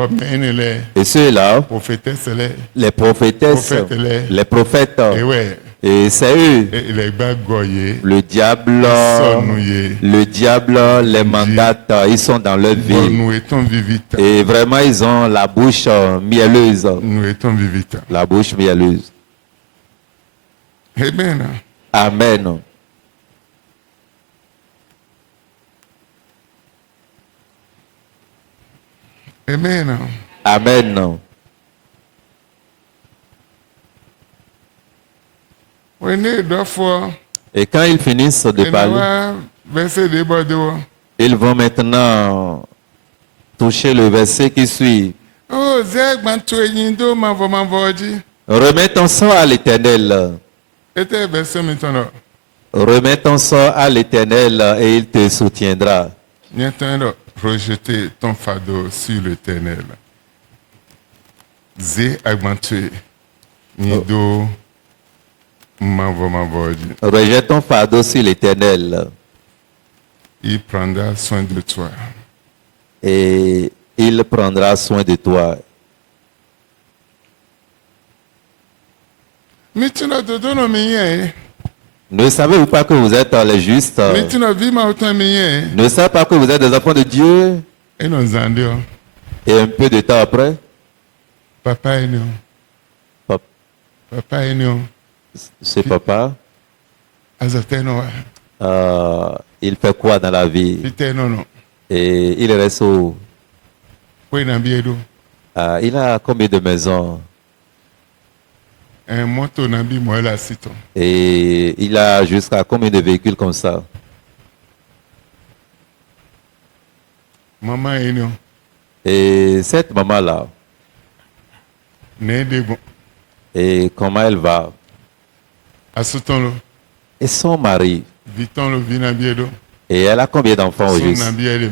Et ceux-là, les prophétesses, les prophètes, Et c'est eux, Et les bagoyés, le diable, les mandate, ils sont dans leur bon, vie. nous étions vivants. Et vraiment, ils ont la bouche mielleuse. Nous étions vivants. La bouche mielleuse. Amen. Amen. Amen. Amen. On est deux fois. Et quand ils finissent de parler, Verset de Bordeaux. ils vont maintenant toucher le verset qui suit. Oh, Zeg Mantuindo, Mavomavoji. Remets ton sort à l'Éternel. C'était verset maintenant. Remets ton sort à l'Éternel et il te soutiendra. Maintenant, rejeter ton fardeau sur l'Éternel. Zé augmenté. Nido Mavomavoji. Rejette ton fardeau sur l'Éternel Il prendra soin de toi. et il prendra soin de toi. Maintenant, de donner mes Ne savez-vous pas que vous êtes les justes? Maintenant, vie ma autant mes Ne savez pas que vous êtes des enfants de Dieu? et nos endios. Et un peu de temps après, Papa et nous. pap- Papa et nous. ce papa, Azateno. il fait quoi dans la vie? Pite non. Et il reste où? Oui, Nambiedo. Il a combien de maisons? Un moto Nambi Moela Sito. Et il a jusqu'à combien de véhicules comme ça? Maman et nous. Et cette maman-là, Né de bon. et comment elle va? Asuton lo. Et son mari, Viton lo Vinambiedo. et elle a combien d'enfants au Son juste? Nambiede.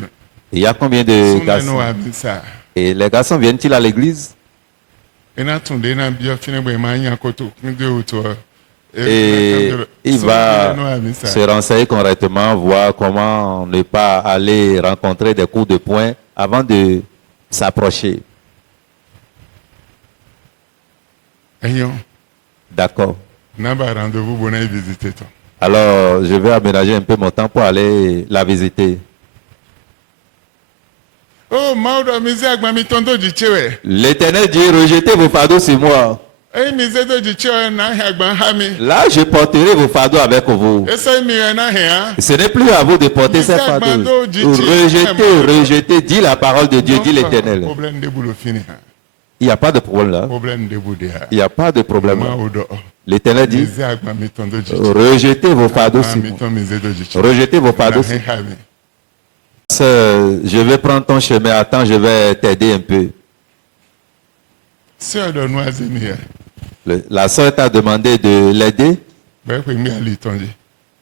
Il y a combien de Son no garçons? abisa. Et les garçons viennent-ils à l'église? Et n'a ton de Nambia Finebe Mania Koto. De auto. Et il va se renseigner correctement, voir comment ne pas aller rencontrer des coups de poing avant de s'approcher. Ayon. D'accord. Naba rendez-vous bon à visiter toi. Alors, je vais aménager un peu mon temps pour aller la visiter. Oh, Maudo Mizak Mamitondo du Chewe. L'Éternel dit, rejetez vos fardeaux sur moi. Eh, Mizedo du Chewe na Hagban Hami. Là, je porterai vos fardeaux avec vous. Essa Mirana Hea. Ce n'est plus à vous de porter ces fardeaux. Rejetez, dit la parole de Dieu, dit l'Éternel. Problème de boulot fini. Il n'y a pas de problème là. Problème de boulot. Il n'y a pas de problème là. Maudo. L'Éternel dit, Mizak Mamitondo du Chewe. rejetez vos fardeaux sur moi. Mamiton Mizedo du Chewe. Rejetez vos fardeaux sur moi. Sœur, je vais prendre ton chemin. Attends, je vais t'aider un peu. Sœur de Noisemier. La sœur t'a demandé de l'aider Ben, oui, mais elle est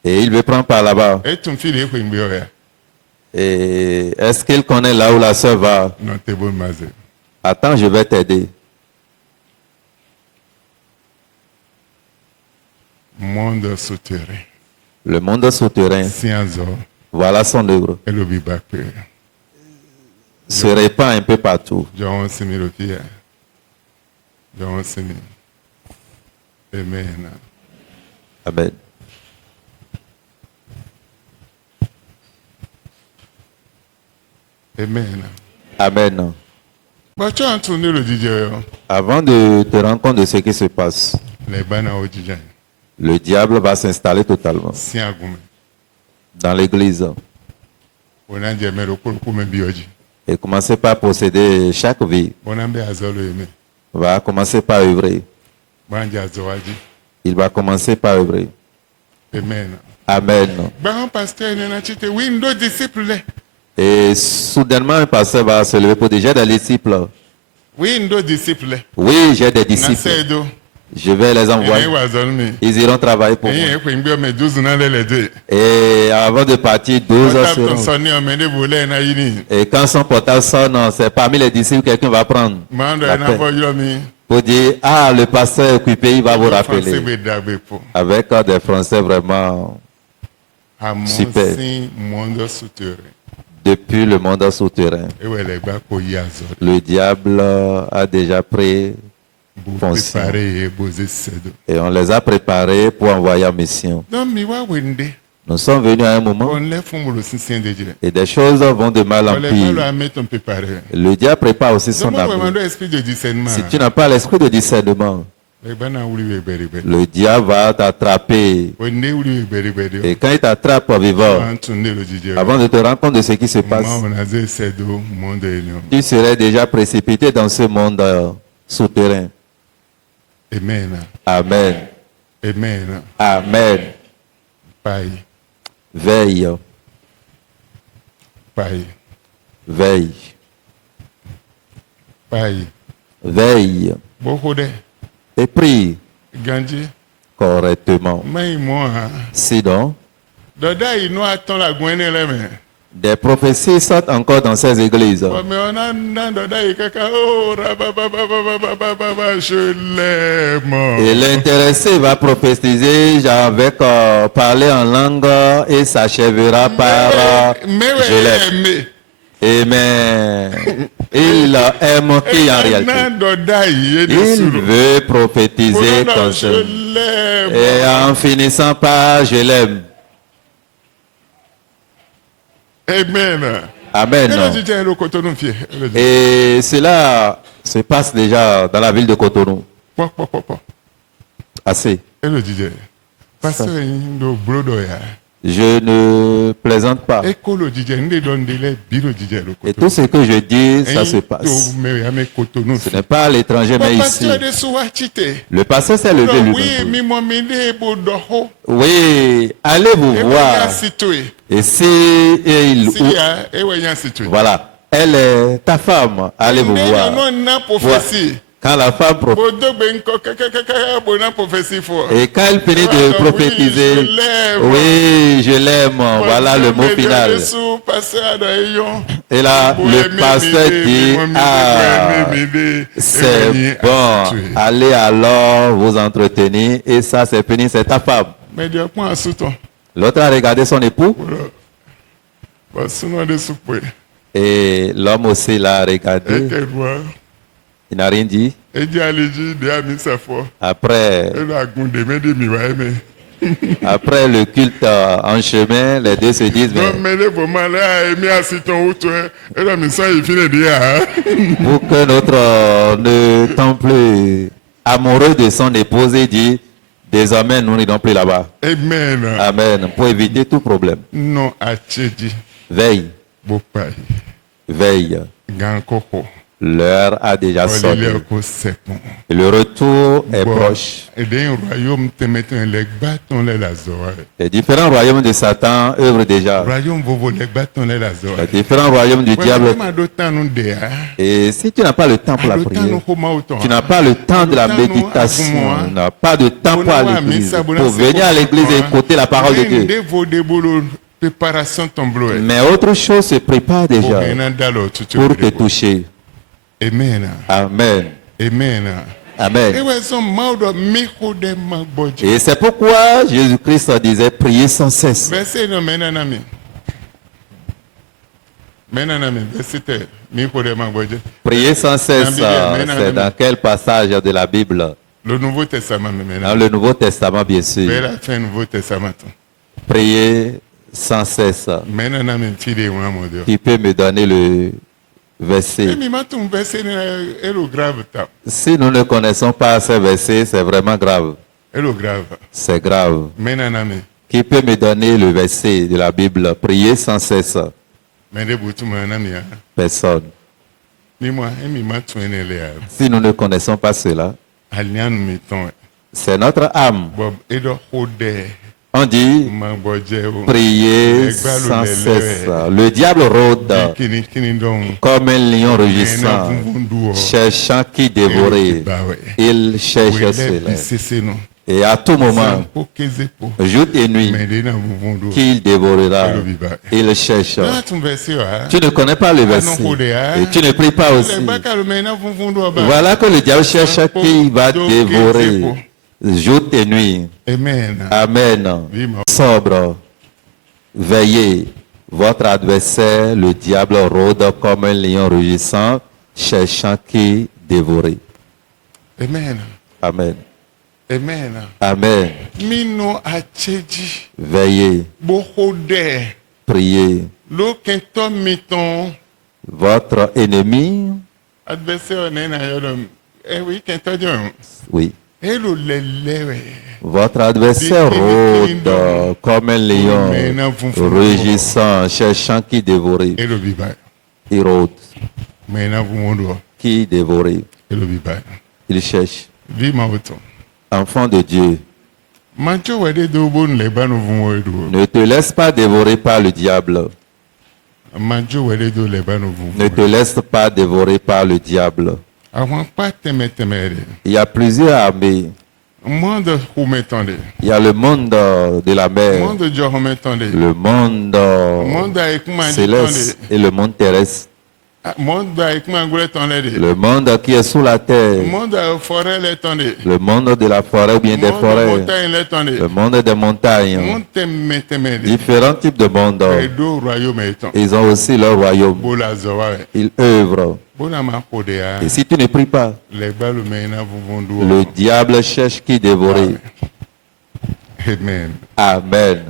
et il veut prendre par là-bas. et ton fils est oui, Et est-ce qu'il connaît là où la sœur va? non, t'es bon, mazé. Attends, je vais t'aider. Monde souterrain. Le monde souterrain, Sciences, voilà son œuvre. elle oublie pas que. Se répand un peu partout. John Semiropia. John Semi. Amen. Amen. Amen. Amen. Bah, tu as entendu le DJ, Avant de te rendre compte de ce qui se passe, les bana au DJ. le diable va s'installer totalement Si un gourmet. dans l'église On a dit, mais le coup, mais bioji. et commencer par posséder chaque vie. On a bien azolo aimé. Va commencer par œuvrer. Bon, dit azoaji. Il va commencer par œuvrer. Amen. Amen. Ben, pasteur, il y a un oui, nos disciples. Et soudainement, un pasteur va se lever pour dire, j'ai des disciples. Oui, nos disciples. Oui, j'ai des Na disciples. sedo. Je vais les Et envoyer. wa zolmi. Ils iront travailler pour moi. Et il y a mes 12 ans les deux. Et avant de partir, 12 heures Ton seront. sonné en mené voler na yini. Et quand son portable sonne, c'est parmi les disciples quelqu'un va prendre Mando la na peine vo yomi. pour dire, ah, le pasteur est occupé, il va vous Français rappeler. be dagbe po. Avec des Français vraiment À mon Super. sin monde souterrain. depuis le monde souterrain. Et ouais les gars ko yazo. Le diable a déjà pris Vous fonction. préparez et vous essayez. Et on les a préparés pour envoyer en mission. Donc, mi wa wende. Nous sommes venus à un moment On l'a fait le sisien de Dieu. et des choses vont de mal en On l'a pas pire. la mettre on préparé. Le diable prépare aussi son Donc, moi, amour. vraiment, l'esprit de discernement. Si tu n'as pas l'esprit de discernement, Les bana ouli beri beri. le diable va t'attraper. Wende ouli beri beri. Et quand il t'attrape en vivant, On tourne le Dieu. avant de te rendre compte de ce qui se Moi, passe, on a dit c'est do monde union. tu serais déjà précipité dans ce monde souterrain. Amen. Amen. Amen. Amen. Pai. Veille, Pai. veille, Pai. veille Bohode. et prie Ganji. correctement. Mais moi, Sinon, Doda, il nous attend la gouine là, mais. des prophéties sortent encore dans ces églises. Mais on a un Doda, il caca. Oh, rababababababababa, je l'aime. Et l'intéressé va prophétiser avec parler en langue et s'achèvera par je l'aime. mais. Amen. Il aime qui en réalité. Doda, il est Il dessus. veut prophétiser comme ça. Je l'aime. Et en finissant par je l'aime. Amen. Amen. Et le DJ, le cotonou fier. Et cela se passe déjà dans la ville de Cotonou. Assez. Et le DJ. Parce que le brodo ya. Je ne plaisante pas. Et que le DJ, nous donne des bureaux DJ le Et tout ce que je dis, ça se Et passe. mais cotonou. Ce n'est pas à l'étranger, mais ici. Pasteur de Souachité. Le pasteur s'est levé Oui, lui-même. mi mo mende bodoho. Oui, allez vous Et voir. bien situé. Et si il, Si ya, et bien situé. voilà, elle est ta femme, allez vous voir. Non, na prophétie. Quand la femme Bodo benko kaka bona prophétie fort. et quand elle finit de prophétiser, oui, je l'aime, voilà le mot final. Et là, le pasteur dit, ah, c'est bon, allez alors vous entretenir, et ça c'est fini, c'est ta femme. Mais Dieu prend un souton. L'autre a regardé son époux, Voilà. Sinon de souper. et l'homme aussi l'a Et regardé, qu'elle voit. il n'a rien dit. Et Dieu allait dire, Dieu a mis sa foi. Après, Et la gonde, mais de mi va aimer. après le culte en chemin, les deux se disent, Non, mais mais le moment là, il a mis ton autre. Et là, mais ça, il finit de dire. pour que notre ne temple amoureux de son épouse et dit, désormais nous n'irons plus là-bas. Amen. Amen. Pour éviter tout problème. Non, à Tchédi, Veille, beau pai, veille. Gankoko, L'heure a déjà sonné. Oléleko Sepon. Et le retour est Bon, proche. et d'un royaume te mettent un leg bâton les lazores. Les différents royaumes de Satan œuvrent déjà. Royaume vovo leg bâton les lazores. Les différents royaumes du diable. Et si tu n'as pas le temps pour la prière, tu n'as pas le temps de la méditation, tu n'as pas de temps pour aller à l'église, pour venir à l'église et écouter la parole de Dieu. Préparation tombeau. Mais autre chose se prépare déjà pour te toucher. Amen. Amen. Amen. Amen. Et Et c'est pourquoi Jésus-Christ disait prier sans cesse. verset no menanami. Menanami, verset mi ko de magboje. Prier sans cesse, c'est dans quel passage de la Bible? Le Nouveau Testament Dans maintenant. le Nouveau Testament, bien sûr. Vers la fin du Nouveau Testament. Prier sans cesse. Menanami fide wa mo de. Qui peut me donner le verset? Et mi matum verset est le grave ta. Si nous ne connaissons pas ce verset, c'est vraiment grave. Est le grave. C'est grave. Menanami. Qui peut me donner le verset de la Bible? Prier sans cesse. Mais de butu menanami ya. Personne. Ni moi, et mi matum ene le ya. Si nous ne connaissons pas cela, Alian mi ton. c'est notre âme. Bob edo hode. On dit Magboje o. prier sans cesse. Le diable rôde Kini donc. comme un lion rugissant, cherchant qui dévorer. Il cherche cela. Et à tout moment, jour et nuit, qu'il dévorera. Il cherche. Tu ne connais pas le verset. Et tu ne pries pas aussi. Voilà que le diable cherche qui va dévorer. Jour et nuit. Amen. Amen. Sobre. Veillez. Votre adversaire, le diable, rôde comme un lion rugissant, cherchant qui dévorer. Amen. Amen. Amen. Amen. Mino acheji. Veillez, Bohode. priez. Lo kento miton. Votre ennemi, Adversaire nena yodom. Eh oui, kento diom. oui, Hello lelewe. votre adversaire rôde comme un lion, rugissant, cherchant qui dévorer. Hello biba. Il rôde, Mena vumondo. qui dévorer. Hello biba. Il cherche. Vi mauto. Enfant de Dieu, Mancho wade do bon le banu vumodo. ne te laisse pas dévorer par le diable. Mancho wade do le banu vumodo. Ne te laisse pas dévorer par le diable. Avant pas temere. Il y a plusieurs armées. Monde humetande. Il y a le monde de la mer, Monde jo humetande. le monde Monde aikuma céleste et le monde terrestre. Monde aikuma ngule tonde. Le monde qui est sous la terre, Monde forêt le tonde. le monde de la forêt ou bien des Monde forêts, montagne le le tonde. monde des montagnes, Monde temere. différents types de mondes. Do royaume eton. Ils ont aussi leur royaume. Bola zowawe. Ils œuvrent. Bola ma kodea. Et si tu ne pries pas, Le balu mena vuvondo. le diable cherche qui dévorer. Amen. Amen.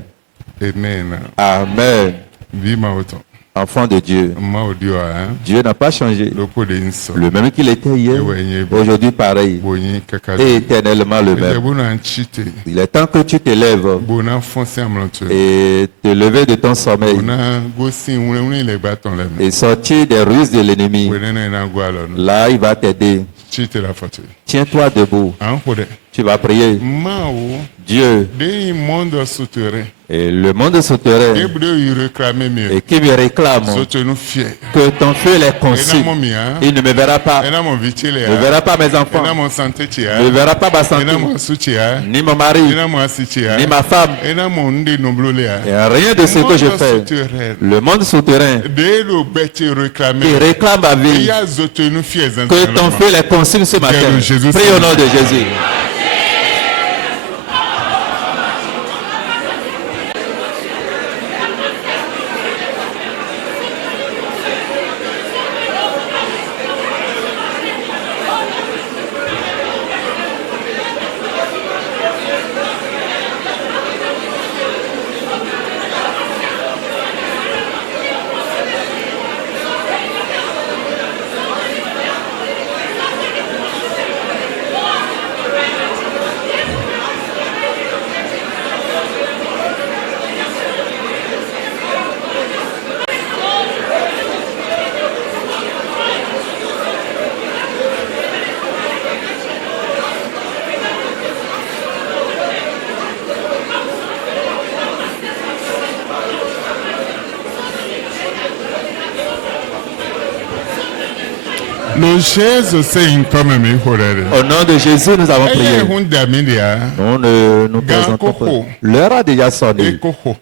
Amen. Amen. Vi mauto. Enfant de Dieu, Maudio hein. Dieu n'a pas changé. Le pot de inso. Le même qu'il était hier, aujourd'hui pareil, Bonyi kaka. et éternellement le Le même. bona nchite. Il est temps que tu te lèves Bona fonce amlanto. et te lever de ton sommeil Bona gosi une le bâton là. et sortir des ruses de l'ennemi. Wenena na gwalo. Là, il va t'aider. Chite la fatu. Tiens-toi debout. An pode. Tu vas prier. Mao Dieu de monde souterrain. et le monde souterrain Ebdo y réclamer mieux. et qui me réclame Sote nous fier. que ton feu les Ena consume. mon mia. Il ne me verra pas. Ena mon vitile. Ne verra pas mes Ena enfants. mon santé tia. Ne verra pas ma santé. Ena mon soutia. Ni mon mari. Ena mon asitia. Ni ma femme. Ena mon ndi nomblolea. Et rien de ce que je fais. Le monde souterrain De lo bete réclamer. qui réclame ma vie. Ya zote nous fier. Que ton feu les consume ce matin. de Jésus. Prie au nom de Jésus. Le Jésus c'est une comme mi horere. Au nom de Jésus, nous avons prié. Eye hunda mindia. Nous ne nous présentons pas. L'heure a déjà sonné. Ekoko.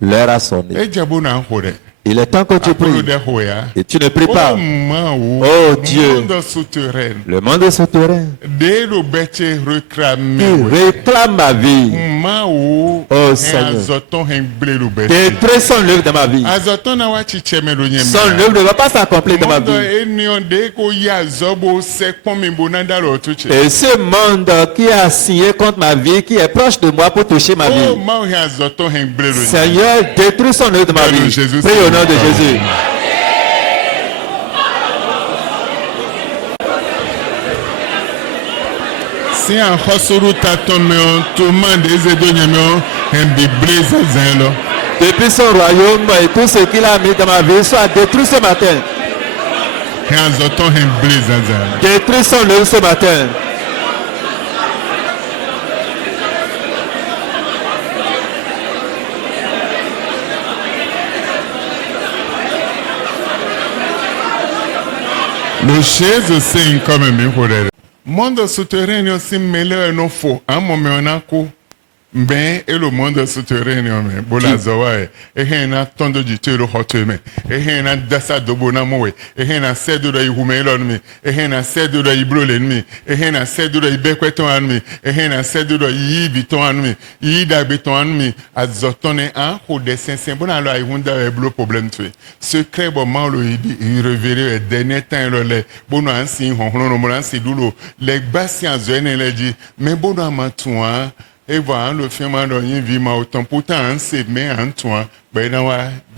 L'heure a sonné. Ejabu na hore. Il est temps que tu Apolo pries. de hoya. Et tu ne pries pas. Oh Dieu. Monde souterrain. Le monde souterrain De lo bete qui réclamer. réclame ma vie. Mao. Oh, Seigneur. Azoton hen ble lo bete. Détruis son œuvre dans ma vie. Azoton na wa chicheme lo nyem. Son œuvre ne va pas s'accomplir dans ma Monde vie. enion de ko ya zobo se komi bonanda lo tuche. Et ce monde qui a signé contre ma vie, qui est proche de moi pour toucher ma Oh vie. mao hen azoton hen ble lo nyem. Seigneur, détruis son œuvre de ma Nom de vie. Jésus, Prie au nom de Jésus. Si en khosuru tatomeo tout monde ezedo nyameo en bibleza zelo. Depuis son royaume et tout ce qu'il a mis dans ma vie soit détruit ce matin. En zoton en bleza zelo. Détruis son œuvre ce matin. Le Jésus c'est comme mi horere. Monde souterrain aussi mêlé no faux. Un moment on a ko mais et le monde souterrain mais bola zawa e na tondo di tero hoteme e na dasa dobona mowe e na sedo da ihumelo mi e na sedo da ibrole mi e na sedo da ibekweton anmi e na sedo da yibiton anmi yida beton anmi azotone an ko de sensen bona lo ihunda e blo problème tu secret bon man lo il révélé dernier temps lo le bono ansi honhon no mo ansi dulo le basi azene le di mais bono amatoa et voilà le film en vie ma autant pourtant c'est mais en toi ben non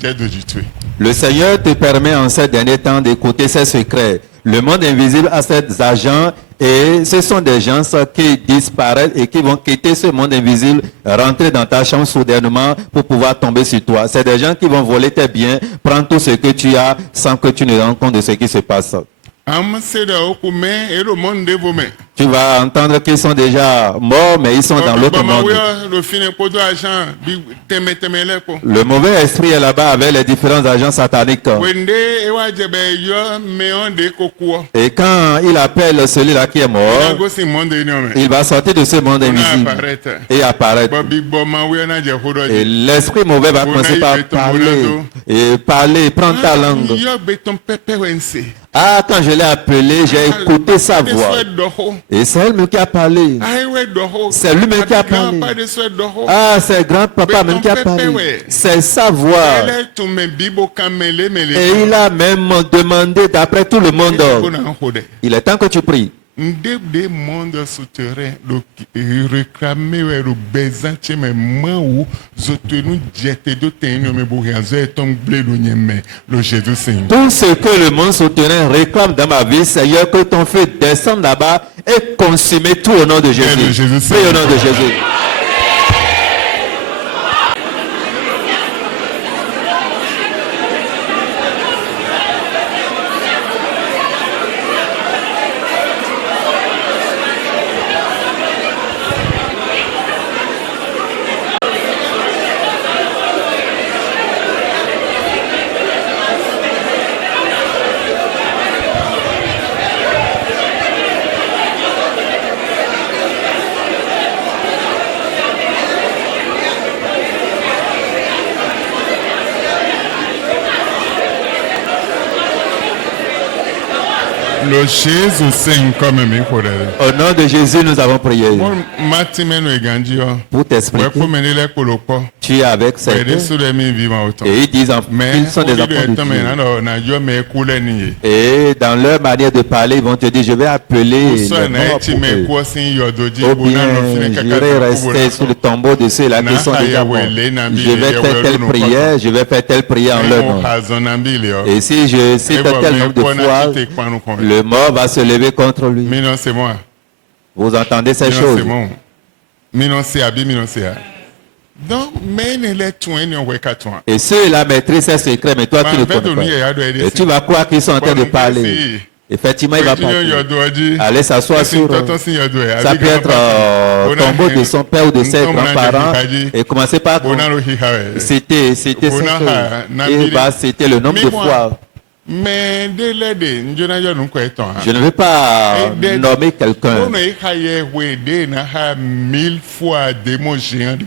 j'ai de tuer. Le Seigneur te permet en ces derniers temps d'écouter ses secrets. Le monde invisible a ses agents et ce sont des gens qui disparaissent et qui vont quitter ce monde invisible, rentrer dans ta chambre soudainement pour pouvoir tomber sur toi. C'est des gens qui vont voler tes biens, prendre tout ce que tu as sans que tu ne rends compte de ce qui se passe. Tu vas entendre qu'ils sont déjà morts, mais ils sont dans l'autre monde. Le mauvais esprit est là-bas avec les différents agents sataniques. Et quand il appelle celui-là qui est mort, il va sortir de ce monde invisible et apparaître. Et l'esprit mauvais va commencer par parler, prendre ta langue. Ah, quand je l'ai appelé, j'ai écouté sa voix. Et c'est elle-même qui a parlé. C'est lui-même qui a parlé. Ah, c'est grand-papa même qui a parlé. C'est sa voix. Et il a même demandé d'après tout le monde. Il est temps que tu pries. Des mondes souterrains réclamer le besoin de mes mains ou zotenu jeté de tenir mes bourgeois tomber le Jésus Seigneur. Tout ce que le monde souterrain réclame dans ma vie, Seigneur, que ton feu descende là-bas et consume tout au nom de Jésus. Prie au nom de Jésus. Le Jésus Saint comme mes collègues. Au nom de Jésus, nous avons prié. Pour t'expliquer, tu es avec ces deux. Et ils disent qu'ils sont des enfants de Dieu. Et dans leur manière de parler, ils vont te dire, je vais appeler les morts pour eux. Ou bien, j'irai rester sur le tombeau de ceux-là qui sont déjà morts. Je vais faire telle prière, je vais faire telle prière en leur nom. Et si je cite tel nombre de fois, le mort va se lever contre lui. Vous entendez ces choses? Donc, et ceux-là maîtrisent ces secrets, mais toi tu ne connais pas. Et tu vas croire qu'ils sont en train de parler. Effectivement, il va partir. Aller s'asseoir sur. Ça peut être tombeau de son père ou de ses grands-parents. Et commencer par citer ces choses. Et va citer le nombre de fois. Mais je ne veux pas nommer quelqu'un. 1000 fois démon géant de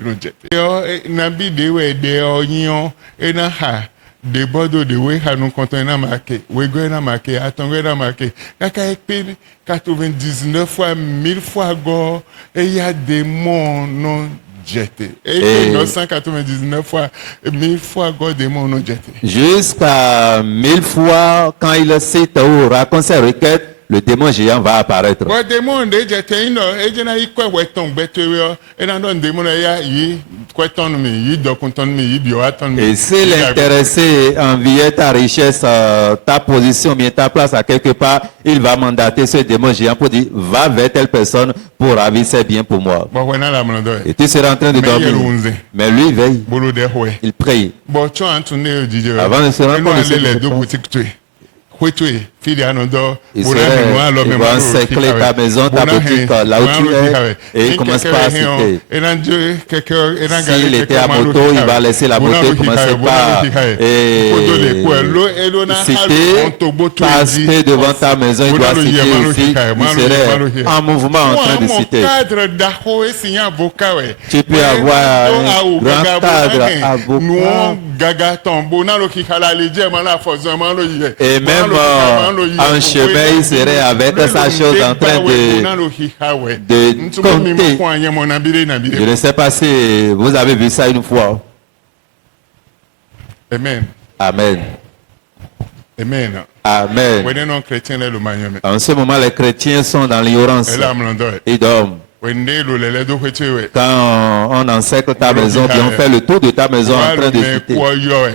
de bordeaux de weha nous comptons na marqué wego marqué atongo na marqué kaka ekpe 99 fois 1000 fois go et il y a des mots non jetés et 999 fois 1000 fois go des mots non jetés jusqu'à 1000 fois quand il cite ou raconte ses requêtes. Le démon géant va apparaître. Et si l'intéressé enviait ta richesse, ta position, bien ta place à quelque part, il va mandater ce démon géant pour dire, va vers telle personne pour ravir ses biens pour moi. Et tu seras en train de dormir. Mais lui veille. Il prie. Avant de se rendre compte de ce Ils vont encercler ta maison, ta boutique, là où tu es, et ils ne commencent pas à citer. S'il était à moto, il va laisser la moto commencer par citer, passer devant ta maison, il doit citer aussi. Il serait en mouvement en train de citer. Tu peux avoir un grand cadre avocat. Et même en chemin, il serait avec sa chose en train de compter. Je ne sais pas si vous avez vu ça une fois. Amen. Amen. Amen. Amen. En ce moment, les chrétiens sont dans l'ignorance. Ils dorment. Quand on encercle ta maison, bien on fait le tour de ta maison en train de citer.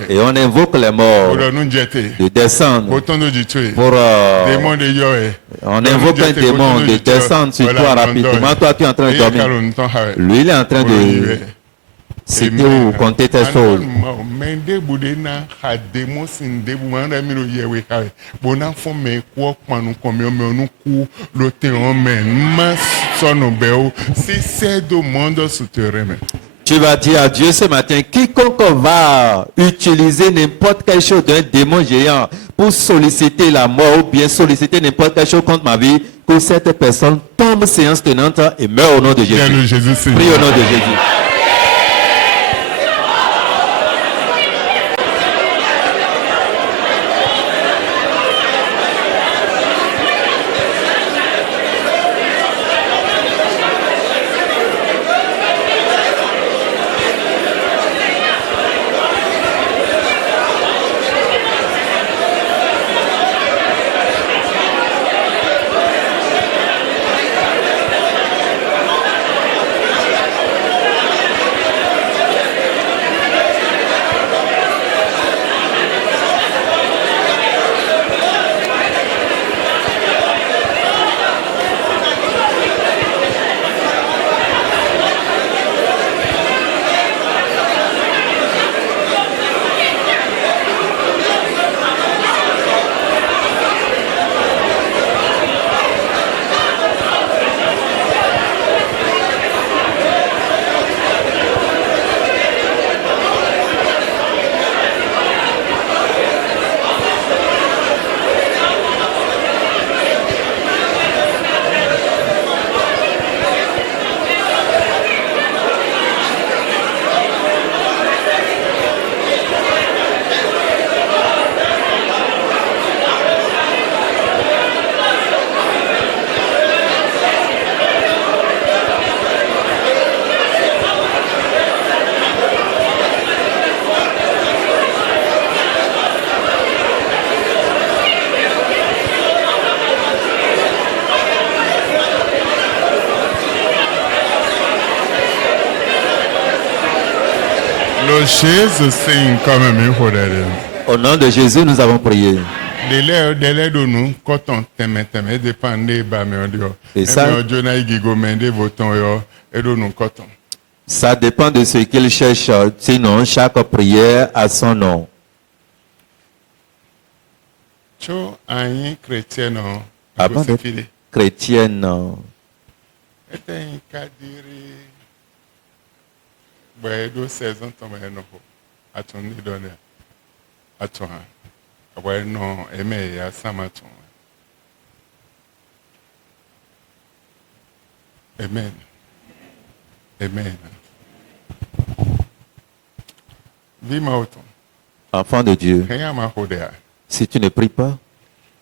Et on invoque les morts de descendre pour... on invoque un démon de descendre sur toi rapidement. Toi, tu es en train de dormir. Lui, il est en train de citer ou compter tes choses. Tu vas dire à Dieu ce matin, quiconque va utiliser n'importe quelle chose d'un démon géant pour solliciter la mort ou bien solliciter n'importe quelle chose contre ma vie, que cette personne tombe séance tenante et meurt au nom de Jésus. Prie au nom de Jésus. Au nom de Jésus, nous avons prié. Et ça dépend de ce qu'il cherche. Sinon, chaque prière a son nom. Avant d'être chrétienne, Amen. Amen. Enfant de Dieu, si tu ne pries pas,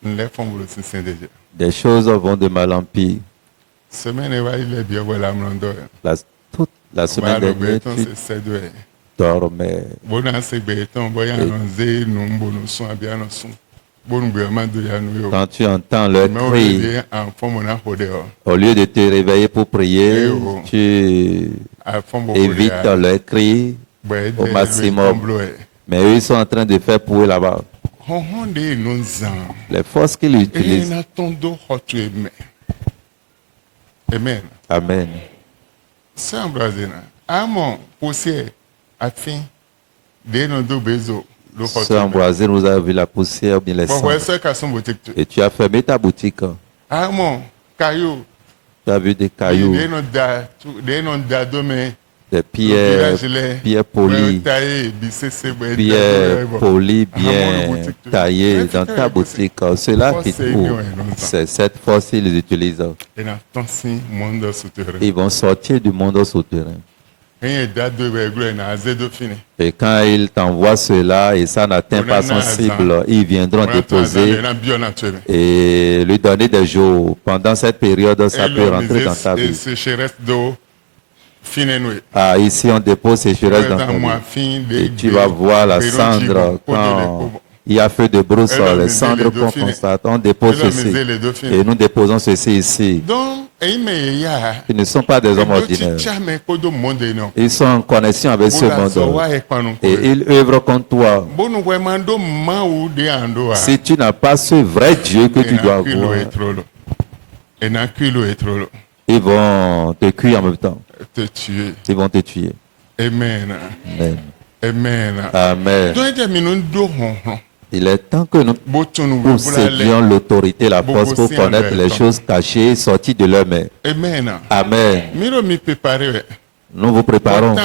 des choses vont de mal en pire. Toute la semaine dernière, tu dormais. Quand tu entends leur cri, au lieu de te réveiller pour prier, tu évites leur cri au maximum. Mais eux, ils sont en train de faire pour eux là-bas. Les forces qu'ils utilisent. Amen. Amen. lo Sur hoto un me. voisin, nous avons vu la poussière ou bien les Bo cendres. se ka son boutique tu. Et tu as fermé ta boutique. Ah mon caillou. Tu as vu des cailloux, Des non da do me. des pierres polies, pierres polies bien taillées dans ta boutique. Cela qui trouve, c'est cette force qu'ils utilisent. Et na ton si monde souterrain. Ils vont sortir du monde souterrain. Et da do be glo na azedo fini. Et quand ils t'envoient cela et ça n'atteint pas son cible, ils viendront déposer et lui donner des jours. Pendant cette période, ça peut rentrer dans ta vie. Ah, ici, on dépose sécheresse dans ta vie. Et tu vas voir la cendre quand il y a feu de brousse, les cendres qu'on constate. On dépose ceci. Et nous déposons ceci ici. Ils ne sont pas des hommes ordinaires. Ils sont en connexion avec ce monde. Et ils œuvrent contre toi. Si tu n'as pas ce vrai Dieu que tu dois avoir, ils vont te cuire en même temps. Ils vont te tuer. Amen. Amen. Amen. Amen. Amen. Il est temps que nous possédions l'autorité, la force pour connaître les choses cachées sorties de leurs mains. Amen. Amen. Nous vous préparons.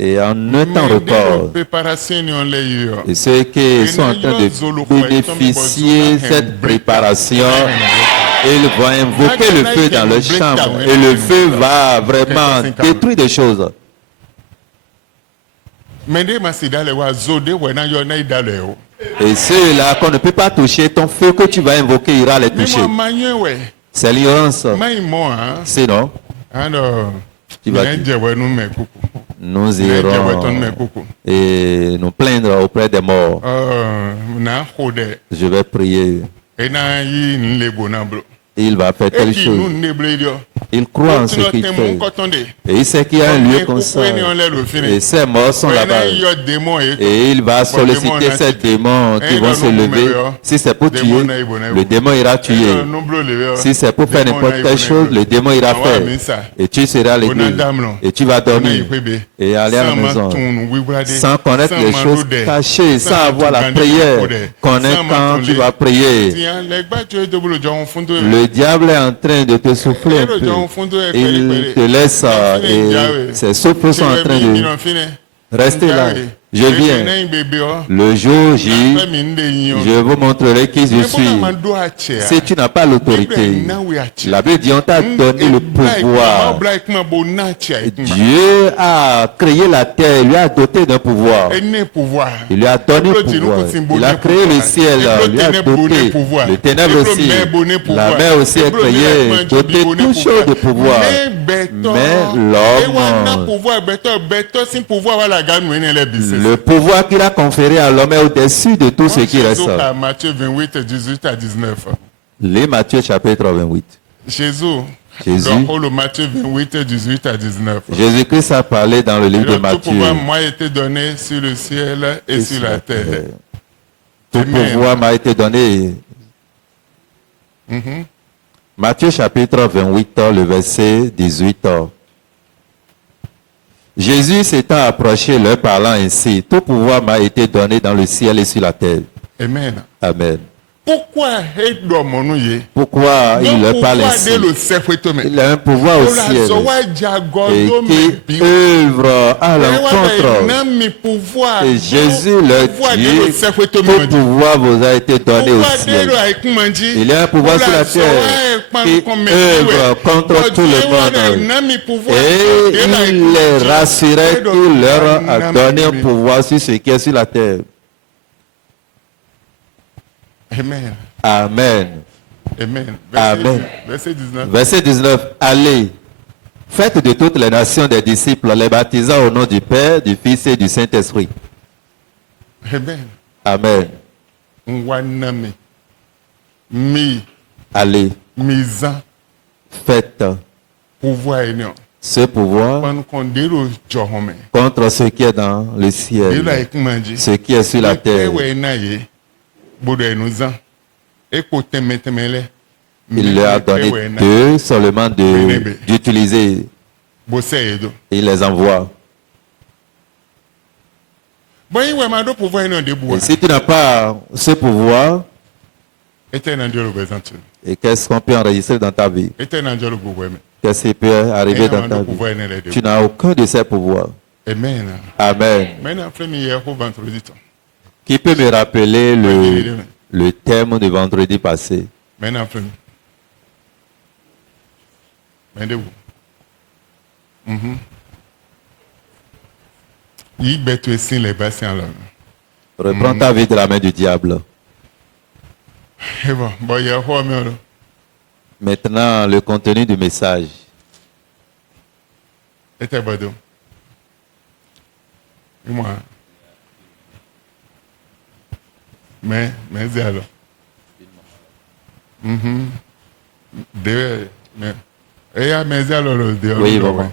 Et en un temps record, et ceux qui sont en train de bénéficier de cette préparation, ils vont invoquer le feu dans leur chambre et le feu va vraiment détruire des choses. Et ceux-là qu'on ne peut pas toucher, ton feu que tu vas invoquer ira les toucher. C'est l'ignorance. Sinon, tu vas dire, nous irons et nous plaindre auprès des morts. Je vais prier. Il va faire telle chose. Il croit en ce qu'il fait. Et il sait qu'il y a un lieu comme ça. Et ces morts sont là-bas. Et il va solliciter ces démons qui vont se lever. Si c'est pour tuer, le démon ira tuer. Si c'est pour faire n'importe quelle chose, le démon ira faire. Et tu seras à l'église. Et tu vas dormir. Et aller à la maison. Sans connaître les choses cachées, sans avoir la prière. Connaître quand tu vas prier. Le diable est en train de te souffler un peu. Il te laisse et ses souffles sont en train de rester là. Je viens. Le jour J, je vous montrerai qui je suis. Si tu n'as pas l'autorité, la Bible dit on t'a donné le pouvoir. Dieu a créé la terre, il lui a doté d'un pouvoir. Il lui a donné le pouvoir. Il a créé le ciel, il lui a doté. Les ténèbres aussi. La mer aussi est créée, dotée de toutes choses de pouvoir. Mais l'homme, le pouvoir qu'il a conféré à l'homme est au-dessus de tout ce qui reste. Les Matthieu chapitre 28. Jésus. Jésus-Christ a parlé dans le livre de Matthieu. Tout pouvoir m'a été donné sur le ciel et sur la terre. Tout pouvoir m'a été donné. Matthieu chapitre 28, le verset 18. Jésus s'étant approché, leur parlant ainsi, tout pouvoir m'a été donné dans le ciel et sur la terre. Amen. Amen. Pourquoi il leur parle ainsi? Il a un pouvoir au ciel et qui œuvre à l'encontre. Et Jésus leur dit, tout pouvoir vous a été donné au ciel. Il y a un pouvoir sur la terre qui œuvre contre tout le monde. Et il les rassurait qu'il leur a donné un pouvoir sur ce qui est sur la terre. Amen. Amen. Amen. Amen. Verset 19. Verset 19. Allez, faites de toutes les nations des disciples, les baptisant au nom du Père, du Fils et du Saint-Esprit. Amen. Amen. Allez, faites ce pouvoir contre ce qui est dans le ciel, ce qui est sur la terre. Il leur a donné deux seulement d'utiliser. Il les envoie. Bon, il va m'en pouvoir un de Et bois. si tu n'as pas ce pouvoir, Et un Dieu le présent. et qu'est-ce qu'on peut enregistrer dans ta vie? Et un Dieu le pouvoir. Qu'est-ce qui peut arriver dans ta vie? Tu n'as aucun de ces pouvoirs. Amen. Amen. Maintenant, premier hier au vendredi. Qui peut me rappeler le thème de vendredi passé? Maintenant, premier. Maintenant, il bête aussi les patients là. Reprends ta vie de la main du diable. Et bon, il y a quoi, mais Maintenant, le contenu du message. était badou. Et moi, mais alors. Mais, et à mais alors, Oui, maman.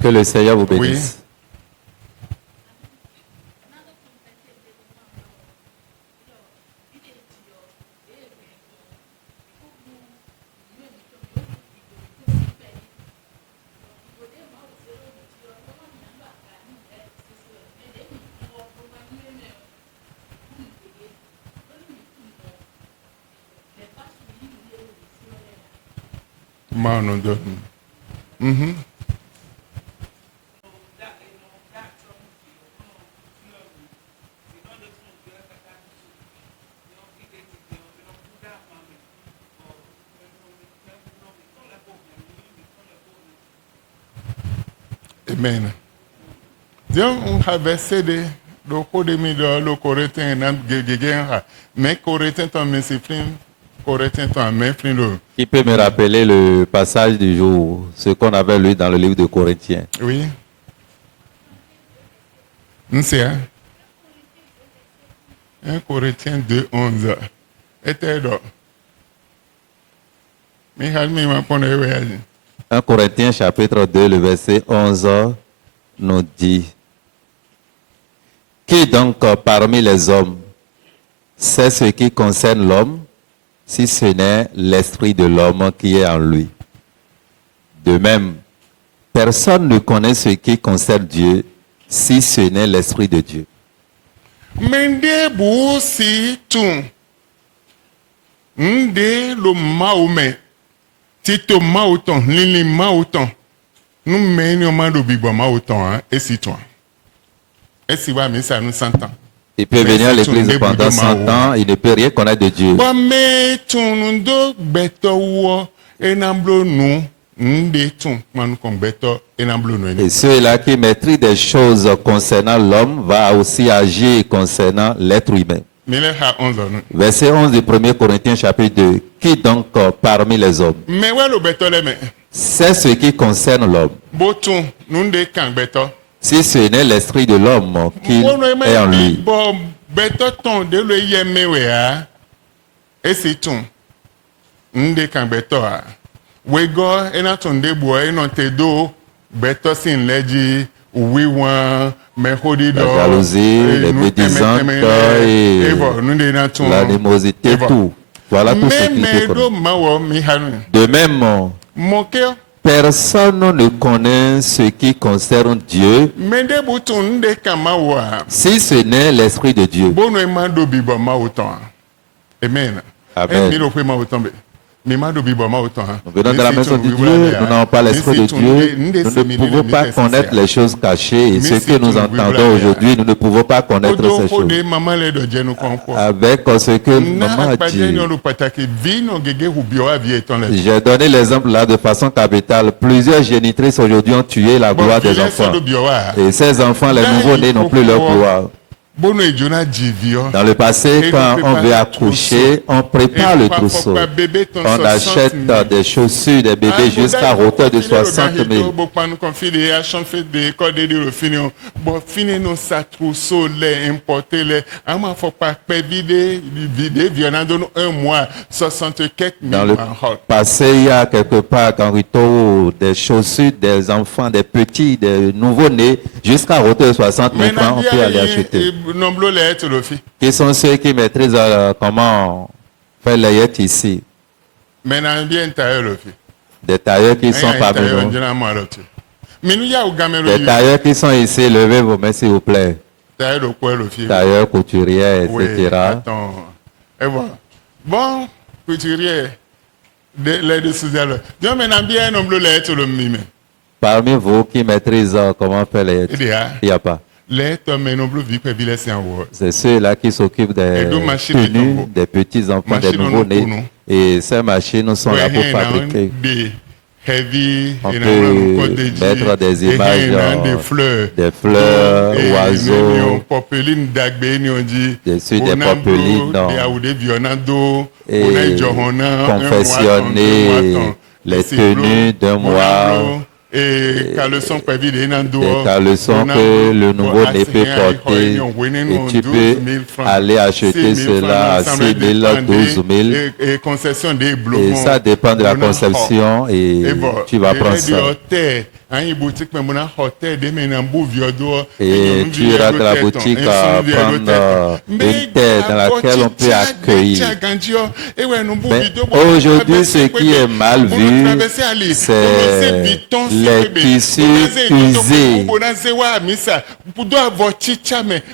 Que le Seigneur vous bénisse. Amen. Dieu, on avait cédé le code de millions, le Corétien, mais Corétien, ton messiflin, Corétien, ton messiflin. Qui peut me rappeler le passage du jour, ce qu'on avait lu dans le livre de Corinthiens? Oui. C'est 1 Corinthiens 2, 11. Était là. 1 Corinthiens chapitre 2, le verset 11 nous dit: Qui donc parmi les hommes sait ce qui concerne l'homme, si ce n'est l'esprit de l'homme qui est en lui? De même, personne ne connaît ce qui concerne Dieu, si ce n'est l'esprit de Dieu. Mende busi tu. Nde lo maume. Tito mauton, lili mauton. Nous menons mando bibo mauton, et si toi. Et si va, mais ça nous s'entend. Il peut venir à l'église pendant 100 ans, il ne peut rien connaître de Dieu. Mais tu nous beto et n'amblo nous. Et ceux-là qui maîtrisent des choses concernant l'homme va aussi agir concernant l'être humain. Verset 11 du 1er Corinthiens chapitre 2. Qui donc parmi les hommes c'est ce qui concerne l'homme, si ce n'est l'esprit de l'homme qui est en lui? Wego enatonde boy enontedo beto sin leji uwiwan mehodido la jalousie, les médisantes et l'animosité, tout. Voilà tout ce qu'il faut connaître. De même, personne ne connaît ce qui concerne Dieu, si ce n'est l'esprit de Dieu. Amen. Amen. Nous venons de la maison de Dieu, nous n'avons pas l'Esprit de Dieu, nous ne pouvons pas connaître les choses cachées et ce que nous entendons aujourd'hui, nous ne pouvons pas connaître ces choses. Avec ce que maman a dit, j'ai donné l'exemple là de façon capitale. Plusieurs génitrices aujourd'hui ont tué la gloire des enfants. Et ces enfants, les nouveaux-nés, n'ont plus leur gloire. Dans le passé, quand on veut accoucher, on prépare le trousseau. On achète des chaussures des bébés jusqu'à hauteur de 60 000. Dans le passé, il y a quelque part dans Rito des chaussures des enfants, des petits, des nouveaux-nés, jusqu'à hauteur de 60 000 francs, on peut aller acheter. Qui sont ceux qui maîtrisent comment faire les yettes ici? Des tailleurs qui sont parmi nous. Des tailleurs qui sont ici, levez vos mains s'il vous plaît. Tailleurs, couturiers, etc. Bon, couturier, les deux sous-alors. Parmi vous qui maîtrisent comment faire les yettes, il n'y a pas. C'est ceux-là qui s'occupent des tenues des petits-enfants, des nouveaux-nés. Et ces machines sont là pour fabriquer. On peut mettre des images, des fleurs, oiseaux, dessus des popelines, et confectionner les tenues d'un mois. Des caleçons que le nouveau-né peut porter et tu peux aller acheter cela à 6 000, 12 000 et ça dépend de la conception et tu vas prendre ça. Et tu iras dans la boutique à prendre une terre dans laquelle on peut accueillir. Mais aujourd'hui, ce qui est mal vu, c'est les tissus usés,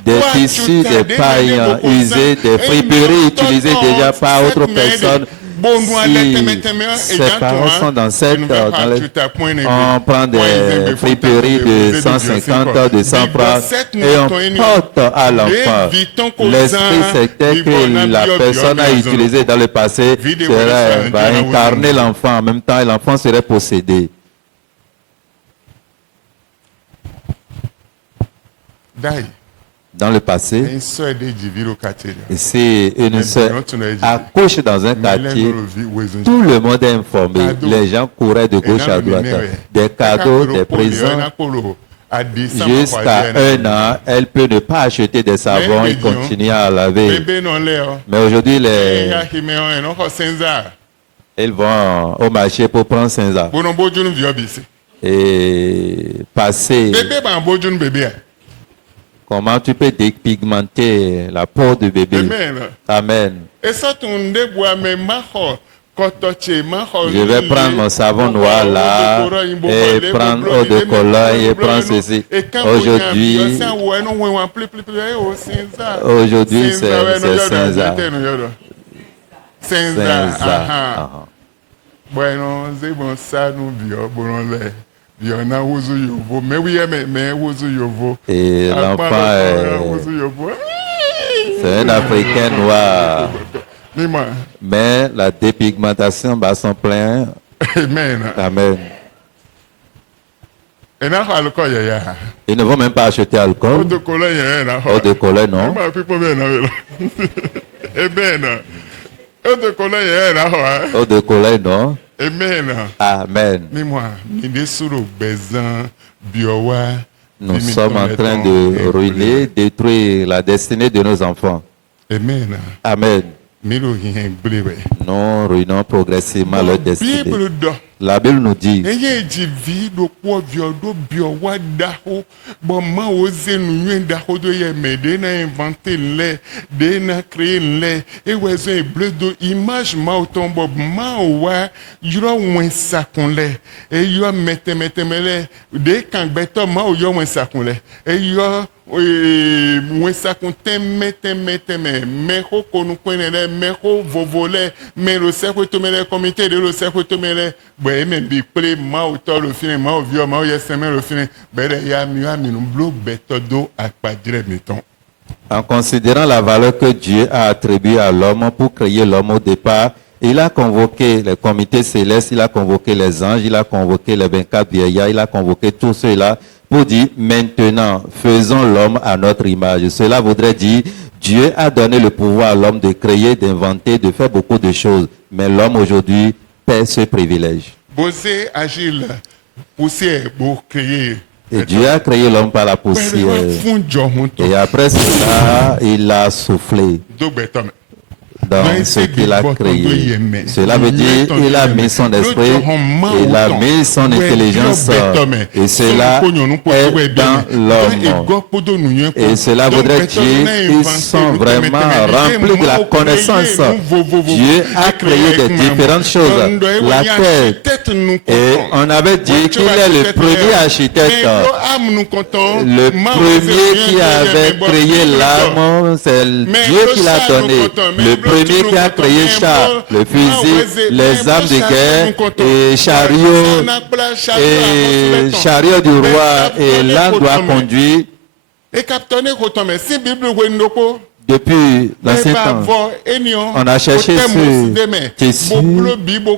des tissus, des pailles usées, des friperies utilisées déjà par autres personnes. Si ses parents sont dans on prend des friperies de 150, de 100 francs et on porte à l'enfant. L'esprit c'était que la personne a utilisé dans le passé va incarner l'enfant en même temps et l'enfant serait possédé. Dans le passé, si une soeur accouche dans un quartier, tout le monde est informé. Les gens couraient de gauche à droite. Des cadeaux, des présents. Jusqu'à 1 an, elle peut ne pas acheter des savons et continuer à laver. Mais aujourd'hui, ils vont au marché pour prendre Saint-Zar. Et passer. Comment tu peux dépigmenter la peau du bébé? Amen. Je vais prendre mon savon noir là et prendre eau de Cologne et prendre ceci. Aujourd'hui c'est Saint-Zar. Saint-Zar. Bueno, c'est bon ça nous bio bon là. Et l'enfant c'est un Africain noir. Mais la dépigmentation bat son plein. Amen. Amen. Ils ne vont même pas acheter alcool. Eau de Cologne, non. Eau de Cologne, non. Amen. Nous sommes en train de ruiner, détruire la destinée de nos enfants. Amen. Nous ruinons progressivement leur destinée. La Bible nous dit mwesa kunteme teme meko konukwenele meko vovole me lo seko tomele comité de lo seko tomele be me bi ple ma auto le fini ma ovio ma yeseme le fini be ya mi no blo betodo akpadire miton. En considérant la valeur que Dieu a attribuée à l'homme pour créer l'homme au départ, il a convoqué les comités célestes, il a convoqué les anges, il a convoqué les 24 vieillards, il a convoqué tous ceux-là pour dire maintenant, faisons l'homme à notre image. Cela voudrait dire, Dieu a donné le pouvoir à l'homme de créer, d'inventer, de faire beaucoup de choses. Mais l'homme aujourd'hui perd ce privilège. Bosé agile, poussière pour créer. Et Dieu a créé l'homme par la poussière. Et après cela, il a soufflé dans ce qu'il a créé. Cela veut dire qu'il a mis son esprit, il a mis son intelligence, et cela est dans l'homme. Et cela voudrait dire qu'ils sont vraiment remplis de la connaissance. Dieu a créé des différentes choses. La tête, et on avait dit qu'il est le premier architecte. Le premier qui avait créé l'âme, c'est Dieu qui l'a donné. Le premier qui a créé char, le fusil, les armes de guerre et chariot du roi, et l'âne doit conduire. Depuis l'ancien temps, on a cherché ce tissu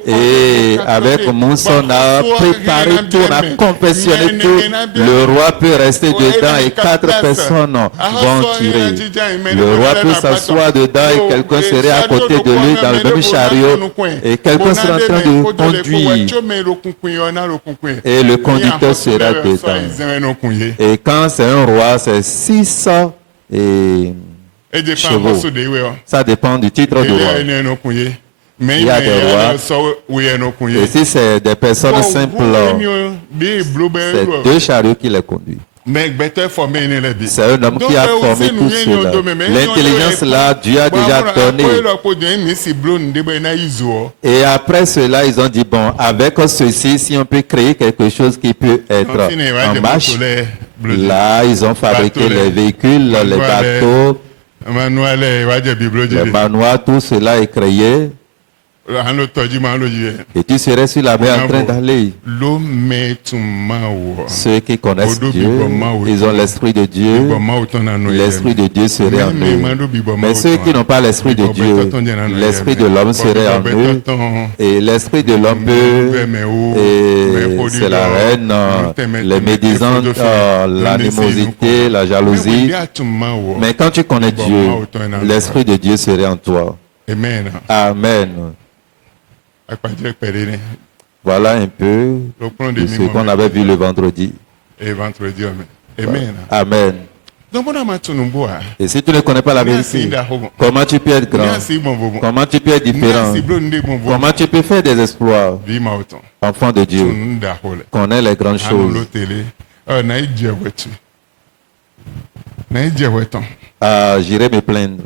et avec Moussa, on a préparé tout, on a confectionné tout. Le roi peut rester dedans et 4 personnes vont tirer. Le roi peut s'asseoir dedans et quelqu'un serait à côté de lui dans le même chariot et quelqu'un sera en train de conduire et le conducteur sera dedans. Et quand c'est un roi, c'est 600 et chevaux. Ça dépend du titre du roi. Il y a des rois. Et si c'est des personnes simples, c'est 2 chariots qui les conduisent. C'est un homme qui a formé tout cela. L'intelligence là, Dieu a déjà donné. Et après cela, ils ont dit, bon, avec ceci, si on peut créer quelque chose qui peut être en marche, là, ils ont fabriqué les véhicules, les bateaux, les manoirs, tout cela est créé. Et tu serais sur la mer en train d'aller. Ceux qui connaissent Dieu, ils ont l'Esprit de Dieu. L'Esprit de Dieu serait en eux. Mais ceux qui n'ont pas l'Esprit de Dieu, l'Esprit de l'homme serait en eux. Et l'Esprit de l'homme peut, et c'est la haine, les médisances, l'animosité, la jalousie. Mais quand tu connais Dieu, l'Esprit de Dieu serait en toi. Amen. Voilà un peu de ce qu'on avait vu le vendredi. Amen. Et si tu ne connais pas la vérité, comment tu peux être grand? Comment tu peux être différent? Comment tu peux faire des exploits? Enfant de Dieu, connais les grandes choses. J'irai me plaindre.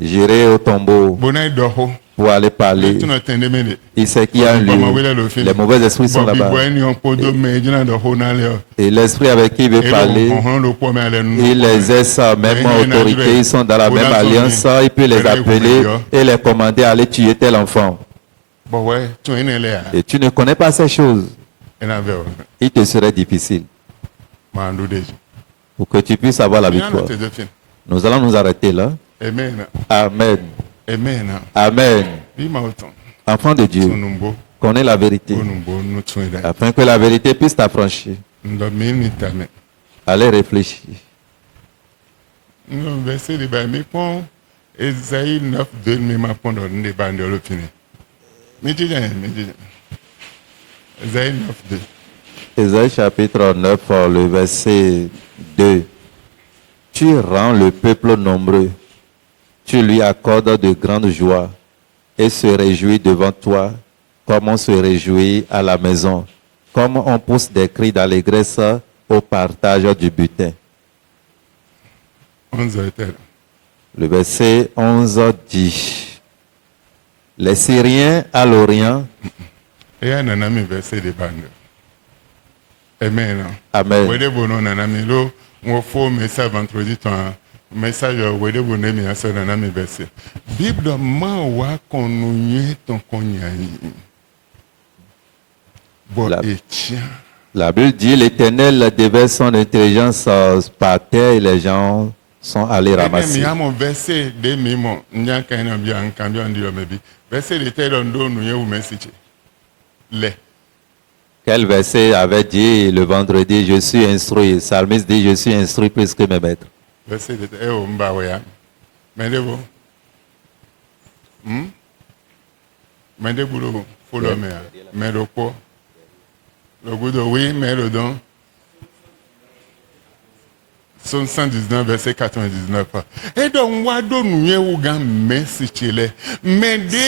J'irai au tombeau pour aller parler. Il sait qu'il y a un lieu. Les mauvais esprits sont là-bas. Et l'esprit avec qui il veut parler, il les exerce même autorité. Ils sont dans la même alliance. Il peut les appeler et les commander à aller tuer tel enfant. Et tu ne connais pas ces choses. Il te serait difficile pour que tu puisses avoir la victoire. Nous allons nous arrêter là. Amen. Amen. Amen. Amen. Enfant de Dieu, connais la vérité afin que la vérité puisse t'affranchir. Allez réfléchir. Verset de Bamipon, Esaïe 9, 2, de Bandolo fini. Esaïe 9, 2. Esaïe chapitre 9, le verset 2. Tu rends le peuple nombreux. Tu lui accordes de grandes joies et se réjouit devant toi, comme on se réjouit à la maison, comme on pousse des cris d'allégresse au partage du butin. Le verset 11 dit, les Syriens à l'Orient Amen. Amen. Wede bono nanami lo on faut message vendredi ton message wede bono mi asa nanami verset. Bible ma wa konunye ton konyayi. Bon etien. La Bible dit l'Éternel déverse son intelligence par terre et les gens sont allés ramasser. Mon verset de mimo nyaka na bia nkambi ndio mebi. Verset de terre ndo nuye ou message. Le. Quel verset avait dit le vendredi, je suis instruit. Psalmiste dit, je suis instruit plus que mes maîtres. Verset de terre o mbawe. Mendebo. Mendebo follow me. Mendoko. Le goût de oui, mais le don. Psaume 119, verset 99. Et donc, moi, nous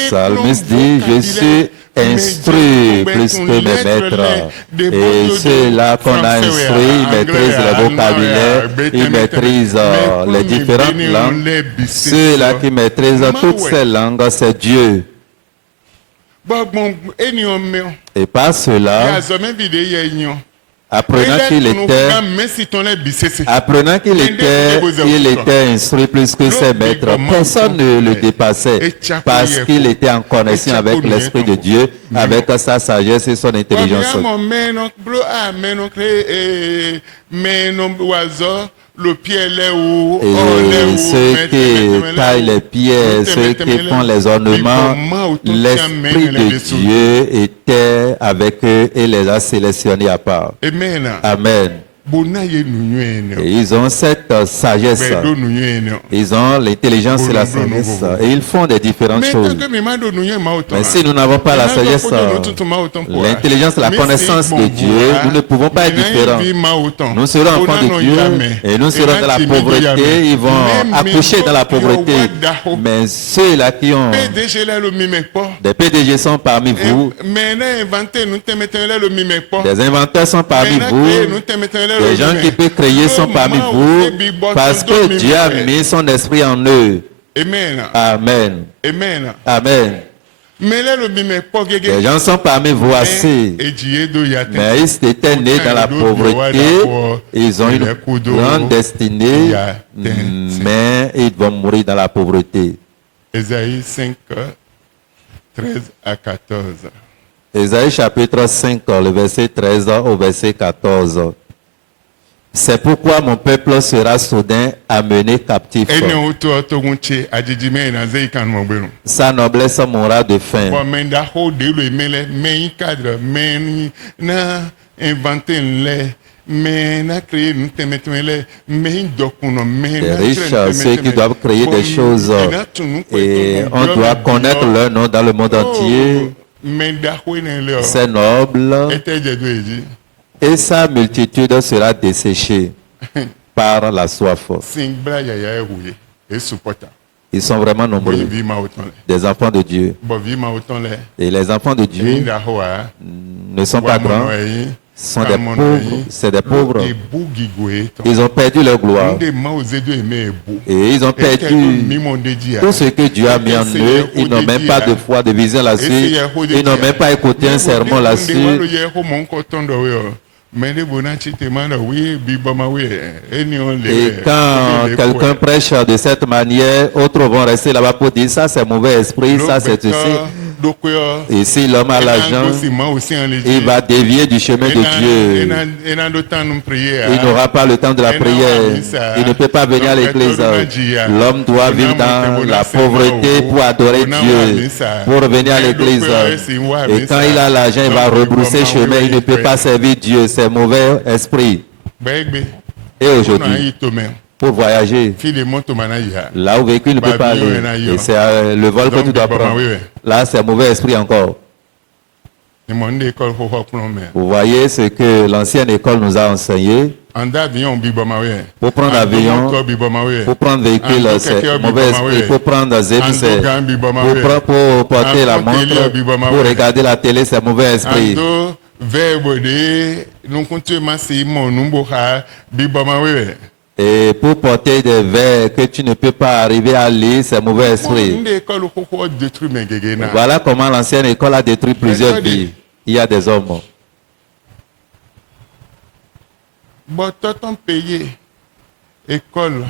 Psalmiste dit, je suis instruit plus que mes maîtres. Et ceux-là qu'on a instruits, ils maîtrisent le vocabulaire, ils maîtrisent les différentes langues. Ceux-là qui maîtrisent toutes ces langues, c'est Dieu. Et par cela, apprenant qu'il était instruit plus que ses maîtres, personne ne le dépassait parce qu'il était en connexion avec l'Esprit de Dieu, avec sa sagesse et son intelligence. Et ceux qui taillent les pierres, ceux qui font les ornements, l'Esprit de Dieu était avec eux et les a sélectionnés à part. Amen. Et ils ont cette sagesse, ils ont l'intelligence et la sagesse, et ils font des différentes choses. Mais si nous n'avons pas la sagesse, l'intelligence, la connaissance de Dieu, nous ne pouvons pas être différents. Nous serons enfants de Dieu et nous serons dans la pauvreté, ils vont accoucher dans la pauvreté. Mais ceux-là qui ont des PDG sont parmi vous, des inventeurs sont parmi vous, les gens qui peuvent créer sont parmi vous parce que Dieu a mis son esprit en eux. Amen. Amen. Les gens sont parmi vous assez, mais ils étaient nés dans la pauvreté, ils ont une grande destinée, mais ils vont mourir dans la pauvreté. Ésaïe 5, 13 à 14. Ésaïe chapitre 5, le verset 13 au verset 14. C'est pourquoi mon peuple sera soudain amené captif. Sa noblesse mourra de faim. Les riches, ceux qui doivent créer des choses, et on doit connaître leur nom dans le monde entier. C'est noble. Et sa multitude sera desséchée par la soif. Ils sont vraiment nombreux, des enfants de Dieu. Et les enfants de Dieu ne sont pas grands, sont des pauvres, c'est des pauvres. Ils ont perdu leur gloire. Et ils ont perdu tout ce que Dieu a mis en eux. Ils n'ont même pas de foi, de vision là-dessus. Ils n'ont même pas écouté un sermon là-dessus. Et quand quelqu'un prêche de cette manière, autres vont rester là-bas pour dire ça c'est mauvais esprit, ça c'est ceci. Et si l'homme a l'argent, il va dévier du chemin de Dieu. Il n'aura pas le temps de la prière. Il ne peut pas venir à l'église. L'homme doit vivre dans la pauvreté pour adorer Dieu, pour venir à l'église. Et quand il a l'argent, il va rebrousser chemin. Il ne peut pas servir Dieu. C'est mauvais esprit. Et aujourd'hui, pour voyager, là où le véhicule ne peut pas aller, et c'est le vol que tu dois prendre. Là, c'est un mauvais esprit encore. Vous voyez ce que l'ancienne école nous a enseigné. Pour prendre avion, pour prendre véhicule, c'est mauvais esprit. Pour prendre zip, c'est pour porter la montre, pour regarder la télé, c'est mauvais esprit. Et pour porter des verres que tu ne peux pas arriver à lire, c'est mauvais esprit. Voilà comment l'ancienne école a détruit plusieurs vies. Il y a des hommes. Bon, ton payé, école,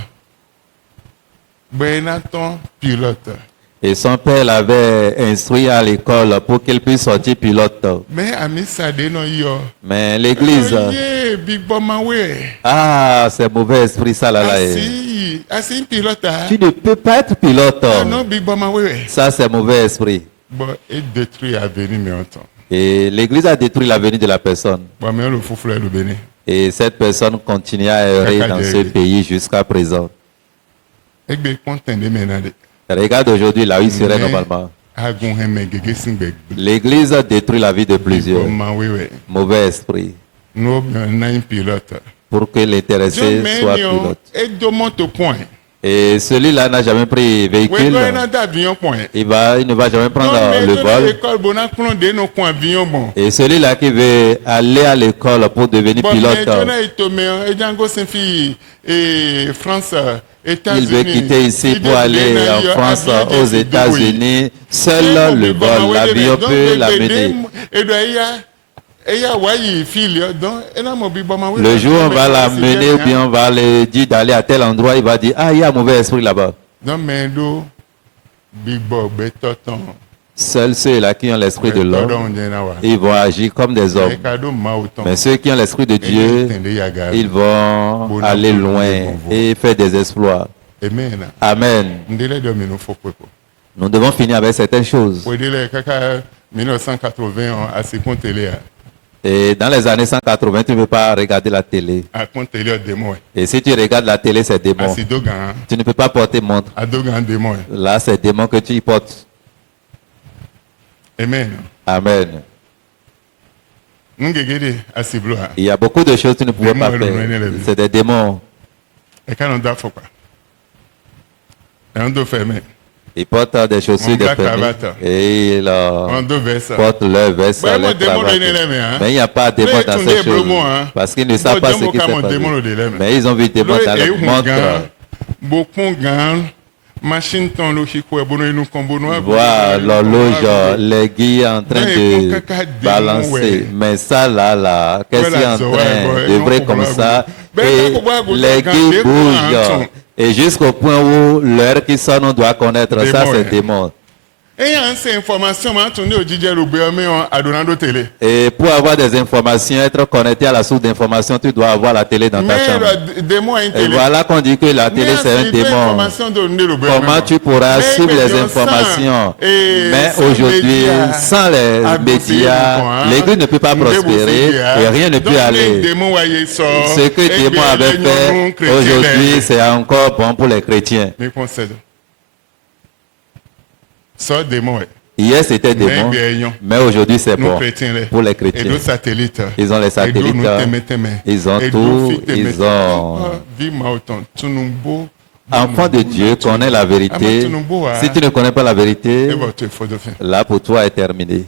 ben, ton pilote. Et son père l'avait instruit à l'école pour qu'il puisse sortir pilote. Mais, ami, ça dénonce, yo. Mais l'église, Yeah, big bomb away. ah, c'est mauvais esprit ça là. Asi, pilote. Tu ne peux pas être pilote. Ah non, big bomb away. Ça, c'est mauvais esprit. Bon, il détruit l'avenir, mais autant. Et l'église a détruit l'avenir de la personne. Bon, mais le fou frère le béni. Et cette personne continue à errer dans ce pays jusqu'à présent. Et bien, content de ménager. Regarde aujourd'hui là où il serait normalement. L'église a détruit la vie de plusieurs. Mauvais esprit. Pour que l'intéressé soit pilote. Et celui-là n'a jamais pris véhicule. Il ne va jamais prendre le vol. Et celui-là qui veut aller à l'école pour devenir pilote, il veut quitter ici pour aller en France, aux États-Unis. Seul le vol, l'avion peut l'amener. Le jour où on va l'amener ou bien on va lui dire d'aller à tel endroit, il va dire, ah, il y a un mauvais esprit là-bas. Seuls ceux-là qui ont l'esprit de l'homme, ils vont agir comme des hommes. Mais ceux qui ont l'esprit de Dieu, ils vont aller loin et faire des exploits. Amen. Nous devons finir avec certaines choses. Et dans les années 180, tu ne peux pas regarder la télé. Et si tu regardes la télé, c'est démon. Tu ne peux pas porter montre. Là, c'est démon que tu y portes. Amen. Amen. Il y a beaucoup de choses que tu ne pouvais pas faire. C'est des démons. Ils portent des chaussures de fermées et ils portent leur veste, leur cravate. Mais il n'y a pas de démon dans ces choses parce qu'ils ne savent pas ce qui s'est passé. Mais ils ont vu des démons dans leur montre. Voir l'horloge, l'aiguille en train de balancer. Mais ça là, qu'est-ce qui est en train de vrai comme ça? Et l'aiguille bouge. Et jusqu'au point où l'heure qui sonne, on doit connaître. Ça, c'est démon. Et pour avoir des informations, être connecté à la source d'information, tu dois avoir la télé dans ta chambre. Et voilà qu'on dit que la télé c'est un démon. Comment tu pourras suivre les informations? Mais aujourd'hui, sans les médias, l'église ne peut pas prospérer et rien ne peut aller. Ce que le démon avait fait aujourd'hui, c'est encore bon pour les chrétiens. Hier c'était démon, mais aujourd'hui c'est bon pour les chrétiens. Ils ont les satellites, ils ont tout, ils ont... Enfant de Dieu, connaît la vérité. Si tu ne connais pas la vérité, là pour toi est terminé.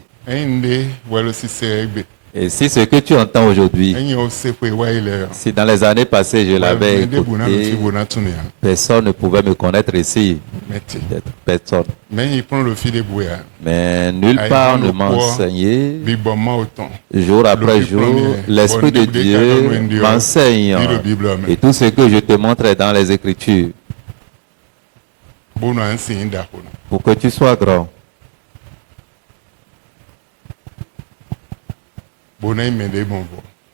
Et si ce que tu entends aujourd'hui, si dans les années passées je l'avais écouté, personne ne pouvait me connaître ici. Personne. Mais nulle part ne m'a enseigné. Jour après jour, l'Esprit de Dieu m'enseigne. Et tout ce que je te montre est dans les Écritures. Pour que tu sois grand.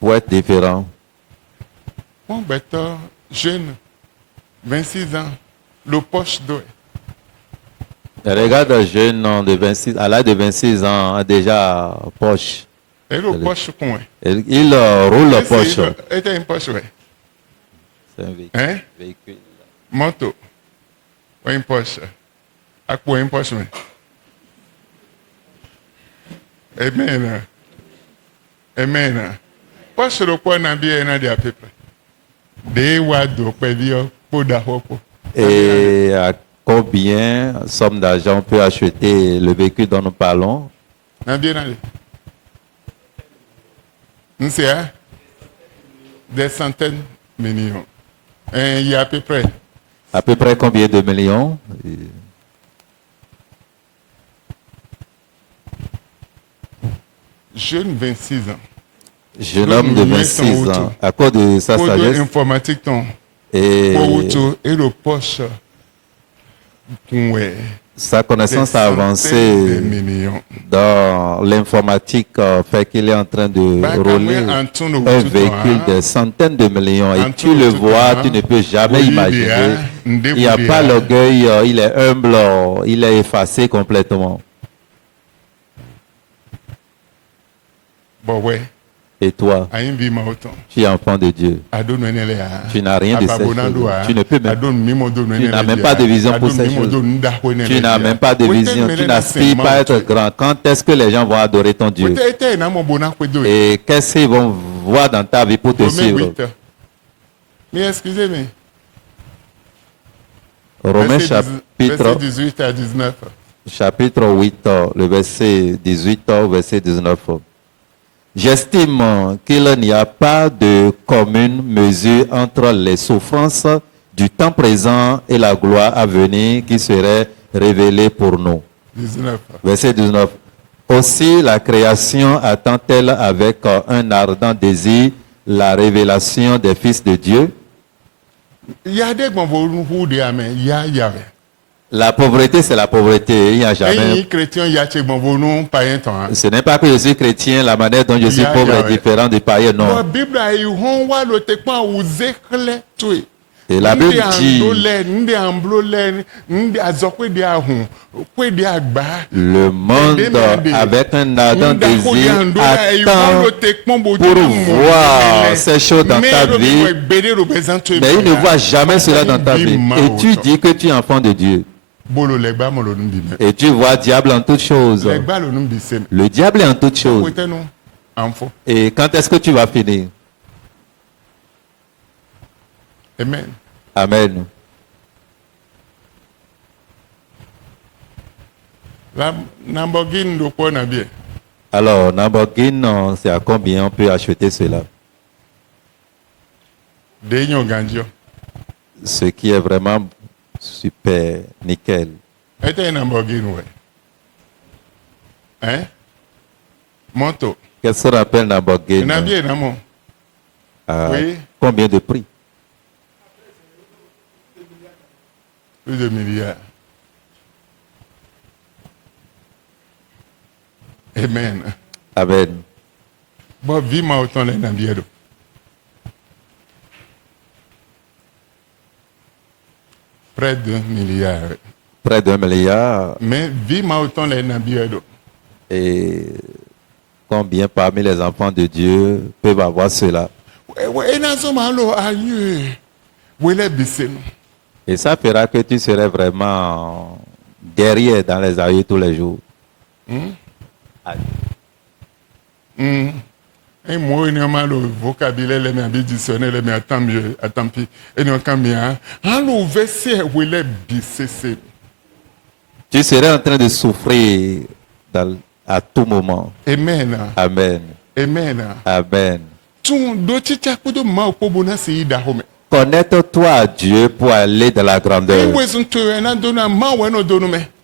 Pour être différent. Jeune, 26 ans, le poche d'eau. Regarde un jeune de 26, à l'âge de 26 ans, a déjà poche. Et le poche coin. Il roule la poche. C'est une poche, oui. C'est un véhicule. Hein? Véhicule. Moto. Une poche. À quoi une poche, oui. Amen. Amen. Poche le coin n'a bien n'a dit à peu près. Des wados, pédio, pour d'ahoko. Et à combien somme d'argent on peut acheter le véhicule dont nous parlons? N'a bien allé. Nous c'est des centaines de millions. Et il y a à peu près. À peu près combien de millions? Jeune 26 ans. Jeune homme de 26 ans, à cause de sa Pour sagesse informatique ton. et Et le poche. Ouais. sa connaissance a Des avancé millions. dans l'informatique, fait qu'il est en train de Bah, rouler quand on tourne un autour, véhicule hein, de centaines de millions. Et en tu le tourne vois, autour, tu ne peux jamais oui, imaginer. Il n'y a pas l'orgueil, il est humble, il est effacé complètement. Bon, ouais. Et toi, À une vie, ma autant. tu es enfant de Dieu. Tu n'as rien de ces choses. Tu ne peux même, tu n'as même pas de vision pour ces choses. Tu n'as même pas de vision. Tu n'aspires pas à être grand. Quand est-ce que les gens vont adorer ton Dieu? Et qu'est-ce qu'ils vont voir dans ta vie pour te suivre? Mais excusez-moi. Romains Verset chapitre, 18 à 19. chapitre 8, le verset 18 au verset 19. J'estime qu'il n'y a pas de commune mesure entre les souffrances du temps présent et la gloire à venir qui serait révélée pour nous. 19. Verset 19. Aussi la création attend-elle avec un ardent désir la révélation des fils de Dieu. Il y a des gens qui ont La pauvreté, c'est la pauvreté. Il n'y a jamais. chrétien, il y a des gens qui païens. Ce n'est pas que je suis chrétien, la manière dont je suis pauvre est différente des païens, non. La Bible a eu Et la Bible dit, le monde avec un ardent désir attend pour voir ces choses dans ta vie, mais il ne voit jamais cela dans ta vie. Et tu dis que tu es enfant de Dieu. Et tu vois diable en toutes choses. Le diable est en toutes choses. Et quand est-ce que tu vas finir? Amen. Amen. La Lamborghini de quoi bien. Alors, Lamborghini, c'est à combien on peut acheter cela? Ce qui est vraiment super, nickel. C'était un Lamborghini, ouais. Hein? Monto. Qu'est-ce qu'on appelle Lamborghini? Un bien, non? Oui. Combien de prix? Plus de milliards. Amen. Amen. Bon, vivement autant les navires. Près de 1 milliard. Près d'1 milliard. Mais vivement autant les navires. Et combien parmi les enfants de Dieu peuvent avoir cela? Et ça fera que tu serais vraiment derrière dans les aïeux tous les jours. Et moi, il y a le vocabulaire, les dictionnaires, mais attends mieux, attends pis. Et nous, quand bien, le verset où il est bissé. Tu serais en train de souffrir à tout moment. Amen. Amen. Amen. Amen. Connaître-toi à Dieu pour aller dans la grandeur.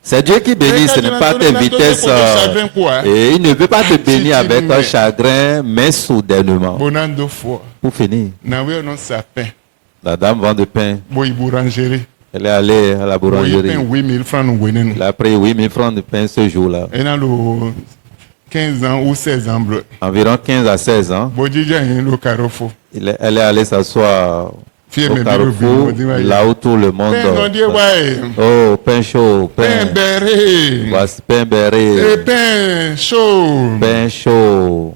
C'est Dieu qui bénit, ce n'est pas tes vitesses. Et il ne veut pas te bénir avec un chagrin, mais soudainement. Pour finir, la dame vend du pain. Elle est allée à la boulangerie. Elle a pris 8 000 francs de pain ce jour-là. 15 ans ou 16 ans. Environ 15 à 16 ans. Elle est allée s'asseoir au carrefour, là où tout le monde. Oh, pain chaud, pain berré. Voici pain berré. Pain chaud. Pain chaud.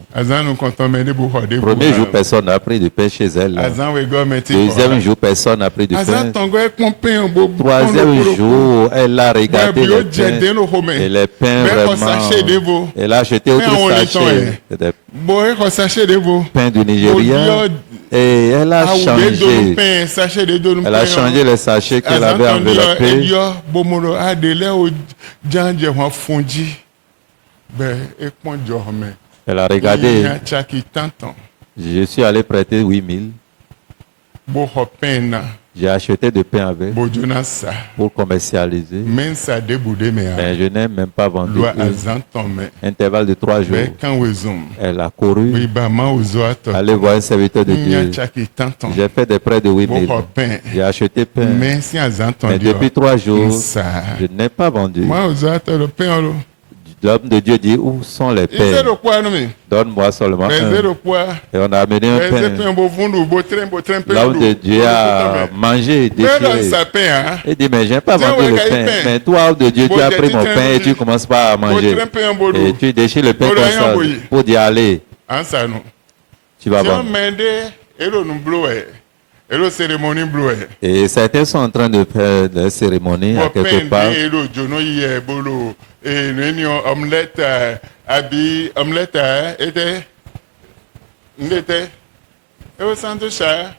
Premier jour, personne n'a pris de pain chez elle. Deuxième jour, personne n'a pris de pain. Troisième jour, elle a regardé les pains. Et les pains vraiment. Elle a acheté autre sachet. Des pains du Nigeria. Et elle a changé. Elle a changé les sachets qu'elle avait enveloppés. Elle a regardé. Je suis allé prêter 8 000. J'ai acheté du pain avec Bojona sa. pour commercialiser, Mensa de boude mais mea. je n'ai même pas vendu. Loi une. azanton me. Intervalle de 3 jours, Be kan wezum. elle a couru, Wiba ma uzo ato. aller voir un serviteur de Nya Dieu. chaki tanton. J'ai fait des prêts de 8 000. Bo pain. J'ai acheté pain, Mensi azanton mais dio. depuis 3 jours, Nsa. je n'ai pas vendu. Ma uzo ato le pain lo. L'homme de Dieu dit, où sont les Ise pains? do kwa no me. Donne-moi seulement Ise un. do kwa. Et on a amené un Ise pain. pain bo fundu bo trem pain. L'homme de Dieu a mangé, Mais dans déchiré. sa pain hein. Il dit, mais je n'ai pas Tiens, vendu ouais, le qu'il y a pain. pain. Mais toi, homme de Dieu, tu as Bon, pris mon tiens, pain et tu tiens, commences pas à manger. Bo trem pain bo Et tu déchires le pain Bon, comme rien, ça oui. pour dire, allez, Ansa no. tu vas Tiens vendre. mende elo no blowe. Elo cérémonie blowe. Et certains sont en train de faire des cérémonies à Bo quelque pain part. de elo jono ye bolo. Et neni omelette abi omelette était ndete. Elo santo cha.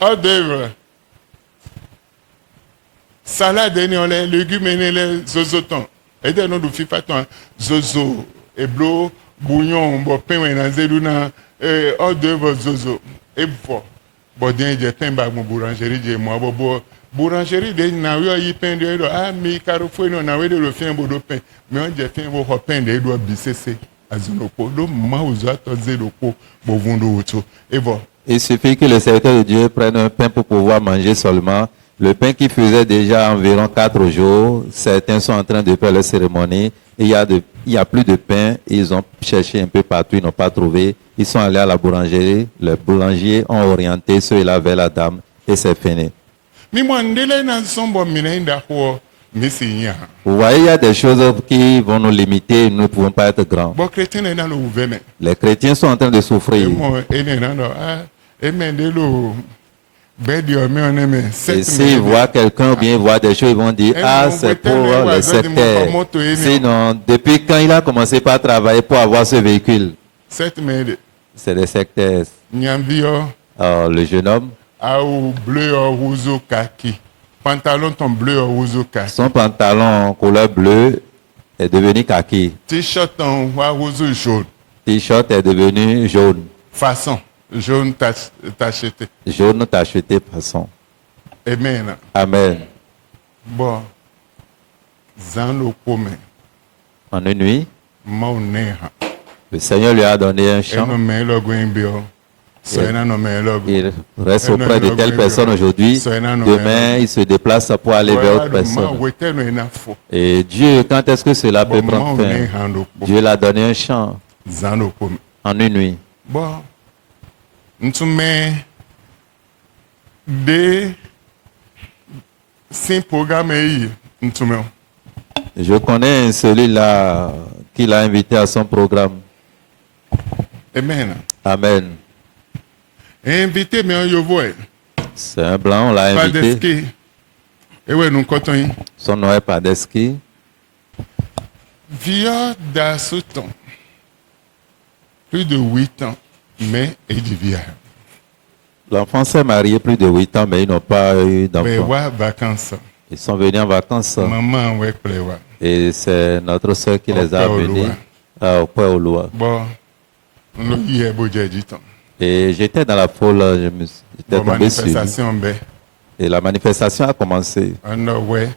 Hors d'œuvre. Salade ni ole légumes ni le zozoton. Et de no du fifa ton zozo et blo bouillon bo pain we na zedu na hors d'œuvre zozo et fo. Bo den je pain ba mo boulangerie je mo bo boulangerie de na yo yi pain de do mi Carrefour no na we de le fin bo do pain. Mais on je fin bo ho pain de do bisese azunoko do ma uzo ato zedoko bo vundo oto. Et bon. Il suffit que le serviteur de Dieu prenne un pain pour pouvoir manger seulement. Le pain qui faisait déjà environ 4 jours, certains sont en train de faire leur cérémonie. Et il y a plus de pain. Ils ont cherché un peu partout, ils n'ont pas trouvé. Ils sont allés à la boulangerie. Les boulangers ont orienté ceux-là vers la dame et c'est fini. Mi mo ndele na sombo minenda ho misinya. Vous voyez, il y a des choses qui vont nous limiter. Nous ne pouvons pas être grands. Bo chrétien na lo ouveme. Les chrétiens sont en train de E souffrir. mo ene na no emendelo bedi o me oneme Et 7 s'ils voient quelqu'un ou bien voient des choses, ils vont dire, ah, c'est pour les sectaires. Sinon, depuis quand il a commencé par travailler pour avoir ce véhicule? 7 mede C'est des sectaires. nyambio Alors, le jeune homme, au bleu au rouge kaki. Pantalon ton bleu au rouge kaki. son pantalon couleur bleue est devenu kaki. T-shirt ton rouge jaune. T-shirt est devenu jaune. Façon jaune tacheté. Jaune tacheté façon. Amen. Amen. Bon. Zan kome. En une nuit, Mauneha. le Seigneur lui a donné un Eno champ. me logo imbio. Soena no me logo. Il reste auprès de telle personne aujourd'hui. Demain, il se déplace pour aller vers autre personne. Et Dieu, quand est-ce que cela peut prendre fin? Dieu l'a donné un champ Zan kome. en une nuit. Bon. Ntume de sin programme yi ntume. Je connais celui-là qu'il a invité à son programme. Amen. Amen. Invité me yo voix. C'est un blanc, on l'a invité. Padeski. Ewe nous coton yi. Son nom est Padeski. Via da souton. Plus de 8 ans, mais il devient. L'enfant s'est marié plus de 8 ans, mais ils n'ont pas eu Mais d'enfant. wa vacances. Ils sont venus en vacances. Maman ouais plewa. Et c'est notre soeur qui les a Au Père amenés Oloa. au Père Oloa. Bon. Nous y est beau du temps. Et j'étais dans la foule, j'étais Bon tombé sur lui. manifestation be. Et la manifestation a commencé. Ando ouais.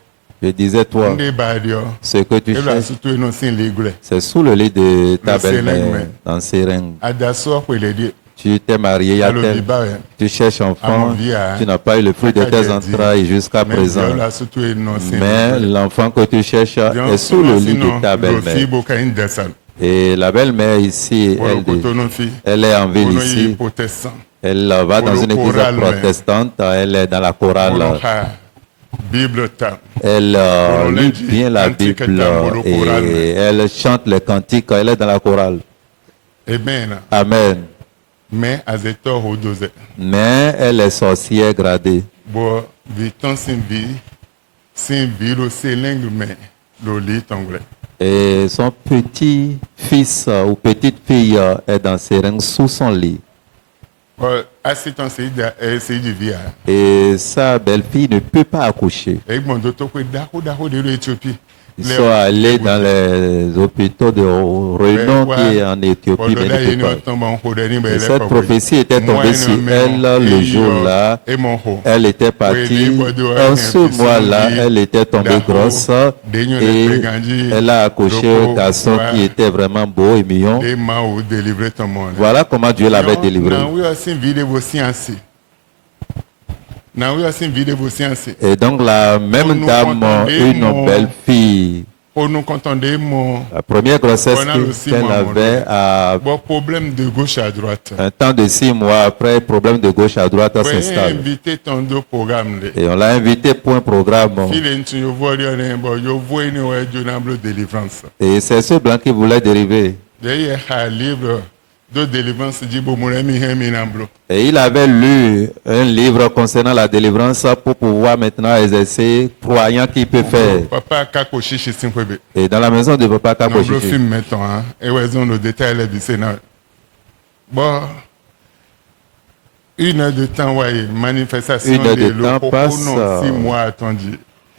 Je disais, toi, Ndé badio. ce que tu Et là cherches, surtout non sin ligule. c'est sous le lit de ta Le Séreng, belle-mère, mais. dans Séreng. Adaso pour les dire. Tu t'es marié, il y a Allo tel, biba. tu cherches À mon enfant, vie, hein. tu n'as pas eu le fruit de Kaka tes j'ai entrailles jusqu'à Mais présent. là surtout non sin. Mais l'enfant que tu cherches est sous le lit de ta belle-mère. Fibo kain desan. Et la belle-mère ici, Pour kotono fi. elle est en ville Ono yi ici. protestant. Elle va dans Pour une le église choral, mais. protestante, elle est dans la chorale. Ono ha. Bible tam. Elle Pour le lit lundi, bien la cantique Bible tam, pour le choral, et mais. elle chante les cantiques, elle est dans la chorale. Amen. Amen. Mais azeto ho doze. Mais elle est sorcière gradée. Bo viton sin vi lo selengue mais lo li tongre. Et son petit-fils ou petite-fille est dans ses reins sous son lit. Bo asiton se di via. Et sa belle-fille ne peut pas accoucher. E gbon do to pe dako de lo Éthiopie. Ils sont allés dans les hôpitaux de Renon qui est en Éthiopie. Mais ne peut pas. Et cette prophétie était tombée sur elle le jour-là. Elle était partie. En ce mois-là, elle était tombée grosse et elle a accouché un garçon qui était vraiment beau et mignon. Voilà comment Dieu l'avait délivré. Et donc la même dame, une belle fille, la première grossesse qu'elle avait à problème de gauche à droite. un temps de 6 mois après, problème de gauche à droite s'installe. Et on l'a invité pour un programme. Et c'est ce blanc qui voulait dériver. Et il avait lu un livre concernant la délivrance pour pouvoir maintenant exercer, croyant qu'il peut faire. Et dans la maison de Papa Kakochichi. Une heure de temps, manifestation passe.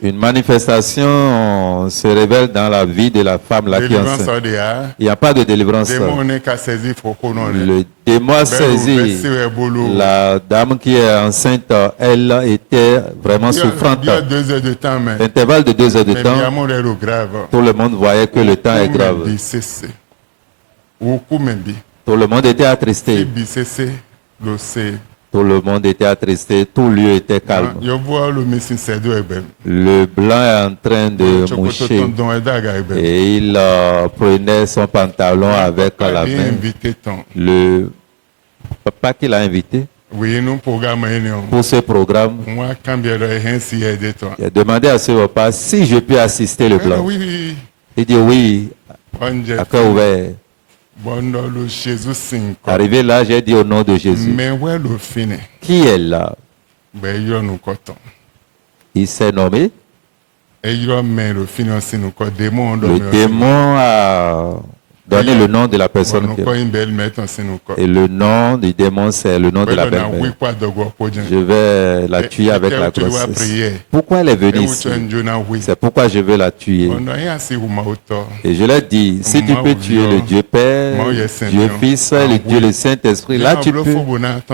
Une manifestation se révèle dans la vie de la femme là qui est enceinte. Il n'y a pas de délivrance. Le démon a saisi la dame qui est enceinte. Elle était vraiment souffrante. Intervalle de 2 heures de temps. Tout le monde voyait que le temps est grave. Tout le monde était attristé. Tout le monde était attristé, tout lieu était calme. Le blanc est en train de moucher et il prenait son pantalon avec la main. Le papa qui l'a invité pour ce programme, il a demandé à ce papa si je peux assister le blanc. Il dit oui, à cœur ouvert. Arrivé là, j'ai dit au nom de Jésus. Qui est là? Il s'est nommé. Le démon a donné le nom de la personne. Et le nom du démon, c'est le nom de la belle-mère. Je vais la tuer avec la grossesse. Pourquoi elle est venue ici? C'est pourquoi je veux la tuer. Et je lui ai dit, si tu peux tuer le Dieu Père, Dieu Fils et le Dieu le Saint-Esprit, là tu peux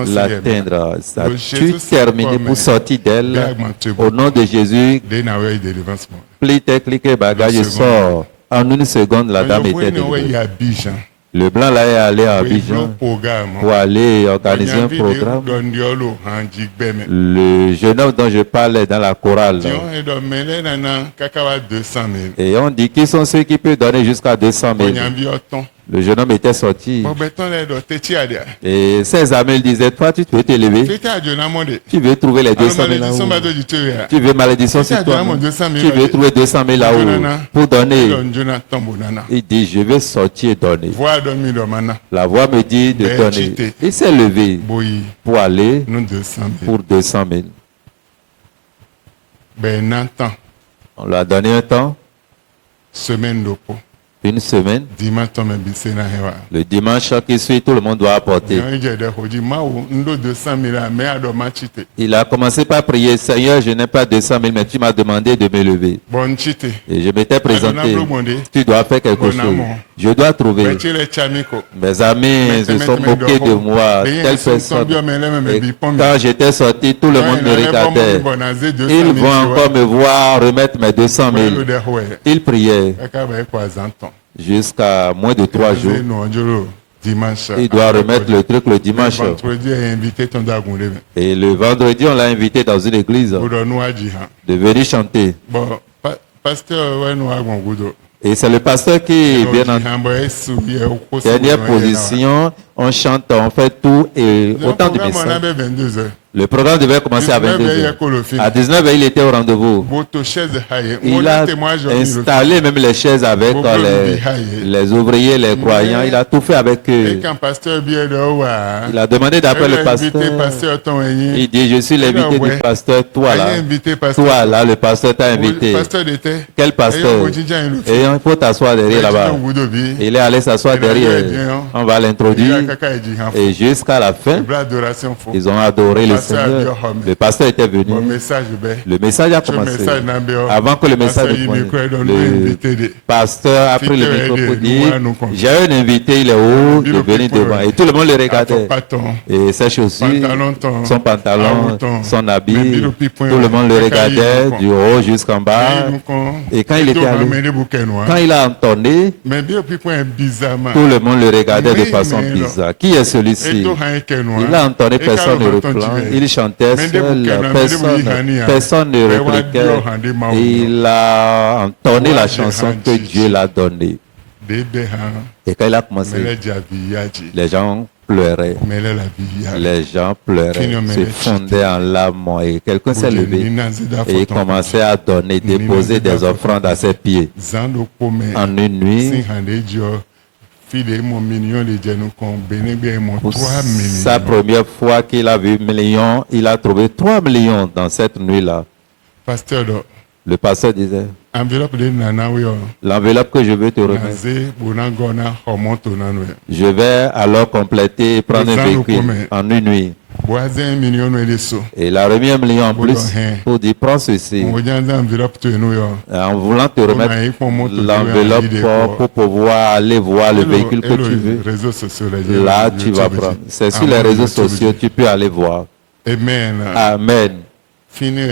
l'atteindre. Ça, tu termines pour sortir d'elle. Au nom de Jésus, cliquez, bagage, sort. En 1 seconde, la dame était délivrée. Le blanc là est allé à Abidjan pour aller organiser un programme. Le jeune homme dont je parlais dans la chorale. Et on dit qui sont ceux qui peuvent donner jusqu'à 200 000. Le jeune homme était sorti. Et ses amis lui disaient, toi tu veux t'élever. Tu veux trouver les 200 000 là-haut. Tu veux malédiction sur toi. Tu veux trouver 200 000 là-haut pour donner. Il dit, je vais sortir et donner. La voix me dit de donner. Il s'est levé pour aller pour 200 000. On lui a donné un temps. Une semaine. Le dimanche qui suit, tout le monde doit apporter. Il a commencé par prier, Seigneur, je n'ai pas 200 000, mais tu m'as demandé de me lever. Et je m'étais présenté. Tu dois faire quelque chose. Je dois trouver. Mes amis se sont moqués de moi. Telle personne. Et quand j'étais sorti, tout le monde me regardait. Ils vont encore me voir remettre mes 200 000. Ils priaient. Jusqu'à moins de 3 jours. Il doit remettre le truc le dimanche. Et le vendredi, on l'a invité dans une église de venir chanter. Et c'est le pasteur qui vient en dernière position. On chante, on fait tout et autant de messages. Le programme devait commencer à 22h. À 19h, il était au rendez-vous. Il a installé même les chaises avec les ouvriers, les croyants. Il a tout fait avec eux. Il a demandé d'après le pasteur. Il dit, je suis l'invité du pasteur. Toi là, le pasteur t'a invité. Quel pasteur? Et il faut t'asseoir derrière là-bas. Il est allé s'asseoir derrière. On va l'introduire. Et jusqu'à la fin, Adoration fo. ils ont adoré le Pasteur Seigneur. Abiohome. Le pasteur était venu. Bon message ben. Le message a Ce commencé. message n'a bien- Avant que le message Pasteur ne Yimiko commence, est le invité de- pasteur a pris le Fille micro de- pour de- dire nous, nous, j'ai un invité, il est haut, de venir devant. Et tout le monde le regardait. Et ses chaussures, son pantalon, son habit, tout le monde le regardait du haut jusqu'en bas. Et quand il était allé, quand il a entonné, Mais bien puis point bizarrement. tout le monde le regardait de Oui, façon mais bizarre. Qui est celui-ci? Il a entonné, personne ne reprend. Il chantait seul, personne ne répliquait. Il a entonné la chanson que Dieu l'a donnée. Et quand il a commencé, les gens pleuraient. Les gens pleuraient, se fondaient en larmes. Et quelqu'un s'est levé et il commençait à donner, déposer des offrandes à ses pieds. En une nuit, pour sa première fois qu'il a vu millions, il a trouvé 3 millions dans cette nuit-là. Pasteur, Le pasteur disait, enveloppe de Nana, oui, l'enveloppe que je veux te remettre, Nazé, Bonangona, Homonto, Nanoué. je vais alors compléter et prendre un véhicule en une nuit. Boisé, 1 million de sous. Et il a remis 1 million en plus pour dire, prends ceci. On vient d'enveloppe de New York. En voulant te remettre l'enveloppe pour pouvoir aller voir le véhicule que tu veux. Réseaux sociaux, Là, tu vas prendre. C'est sur les réseaux sociaux, tu peux aller voir. Amen. Amen. Fini,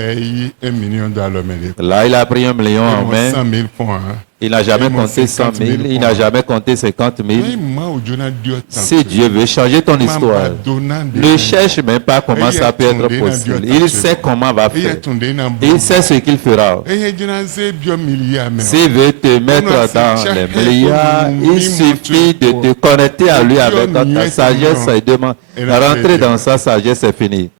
1 million $. Là, il a pris 1 million en main. 100 000 points. Il n'a jamais compté 100 000. Il n'a jamais compté 50 000. Si Dieu veut changer ton histoire, ne cherche même pas comment ça peut être possible. Il sait comment va faire. Il sait ce qu'il fera. S'il veut te mettre dans les milliards, il suffit de te connecter à lui avec ta sagesse et de rentrer dans sa sagesse, c'est fini.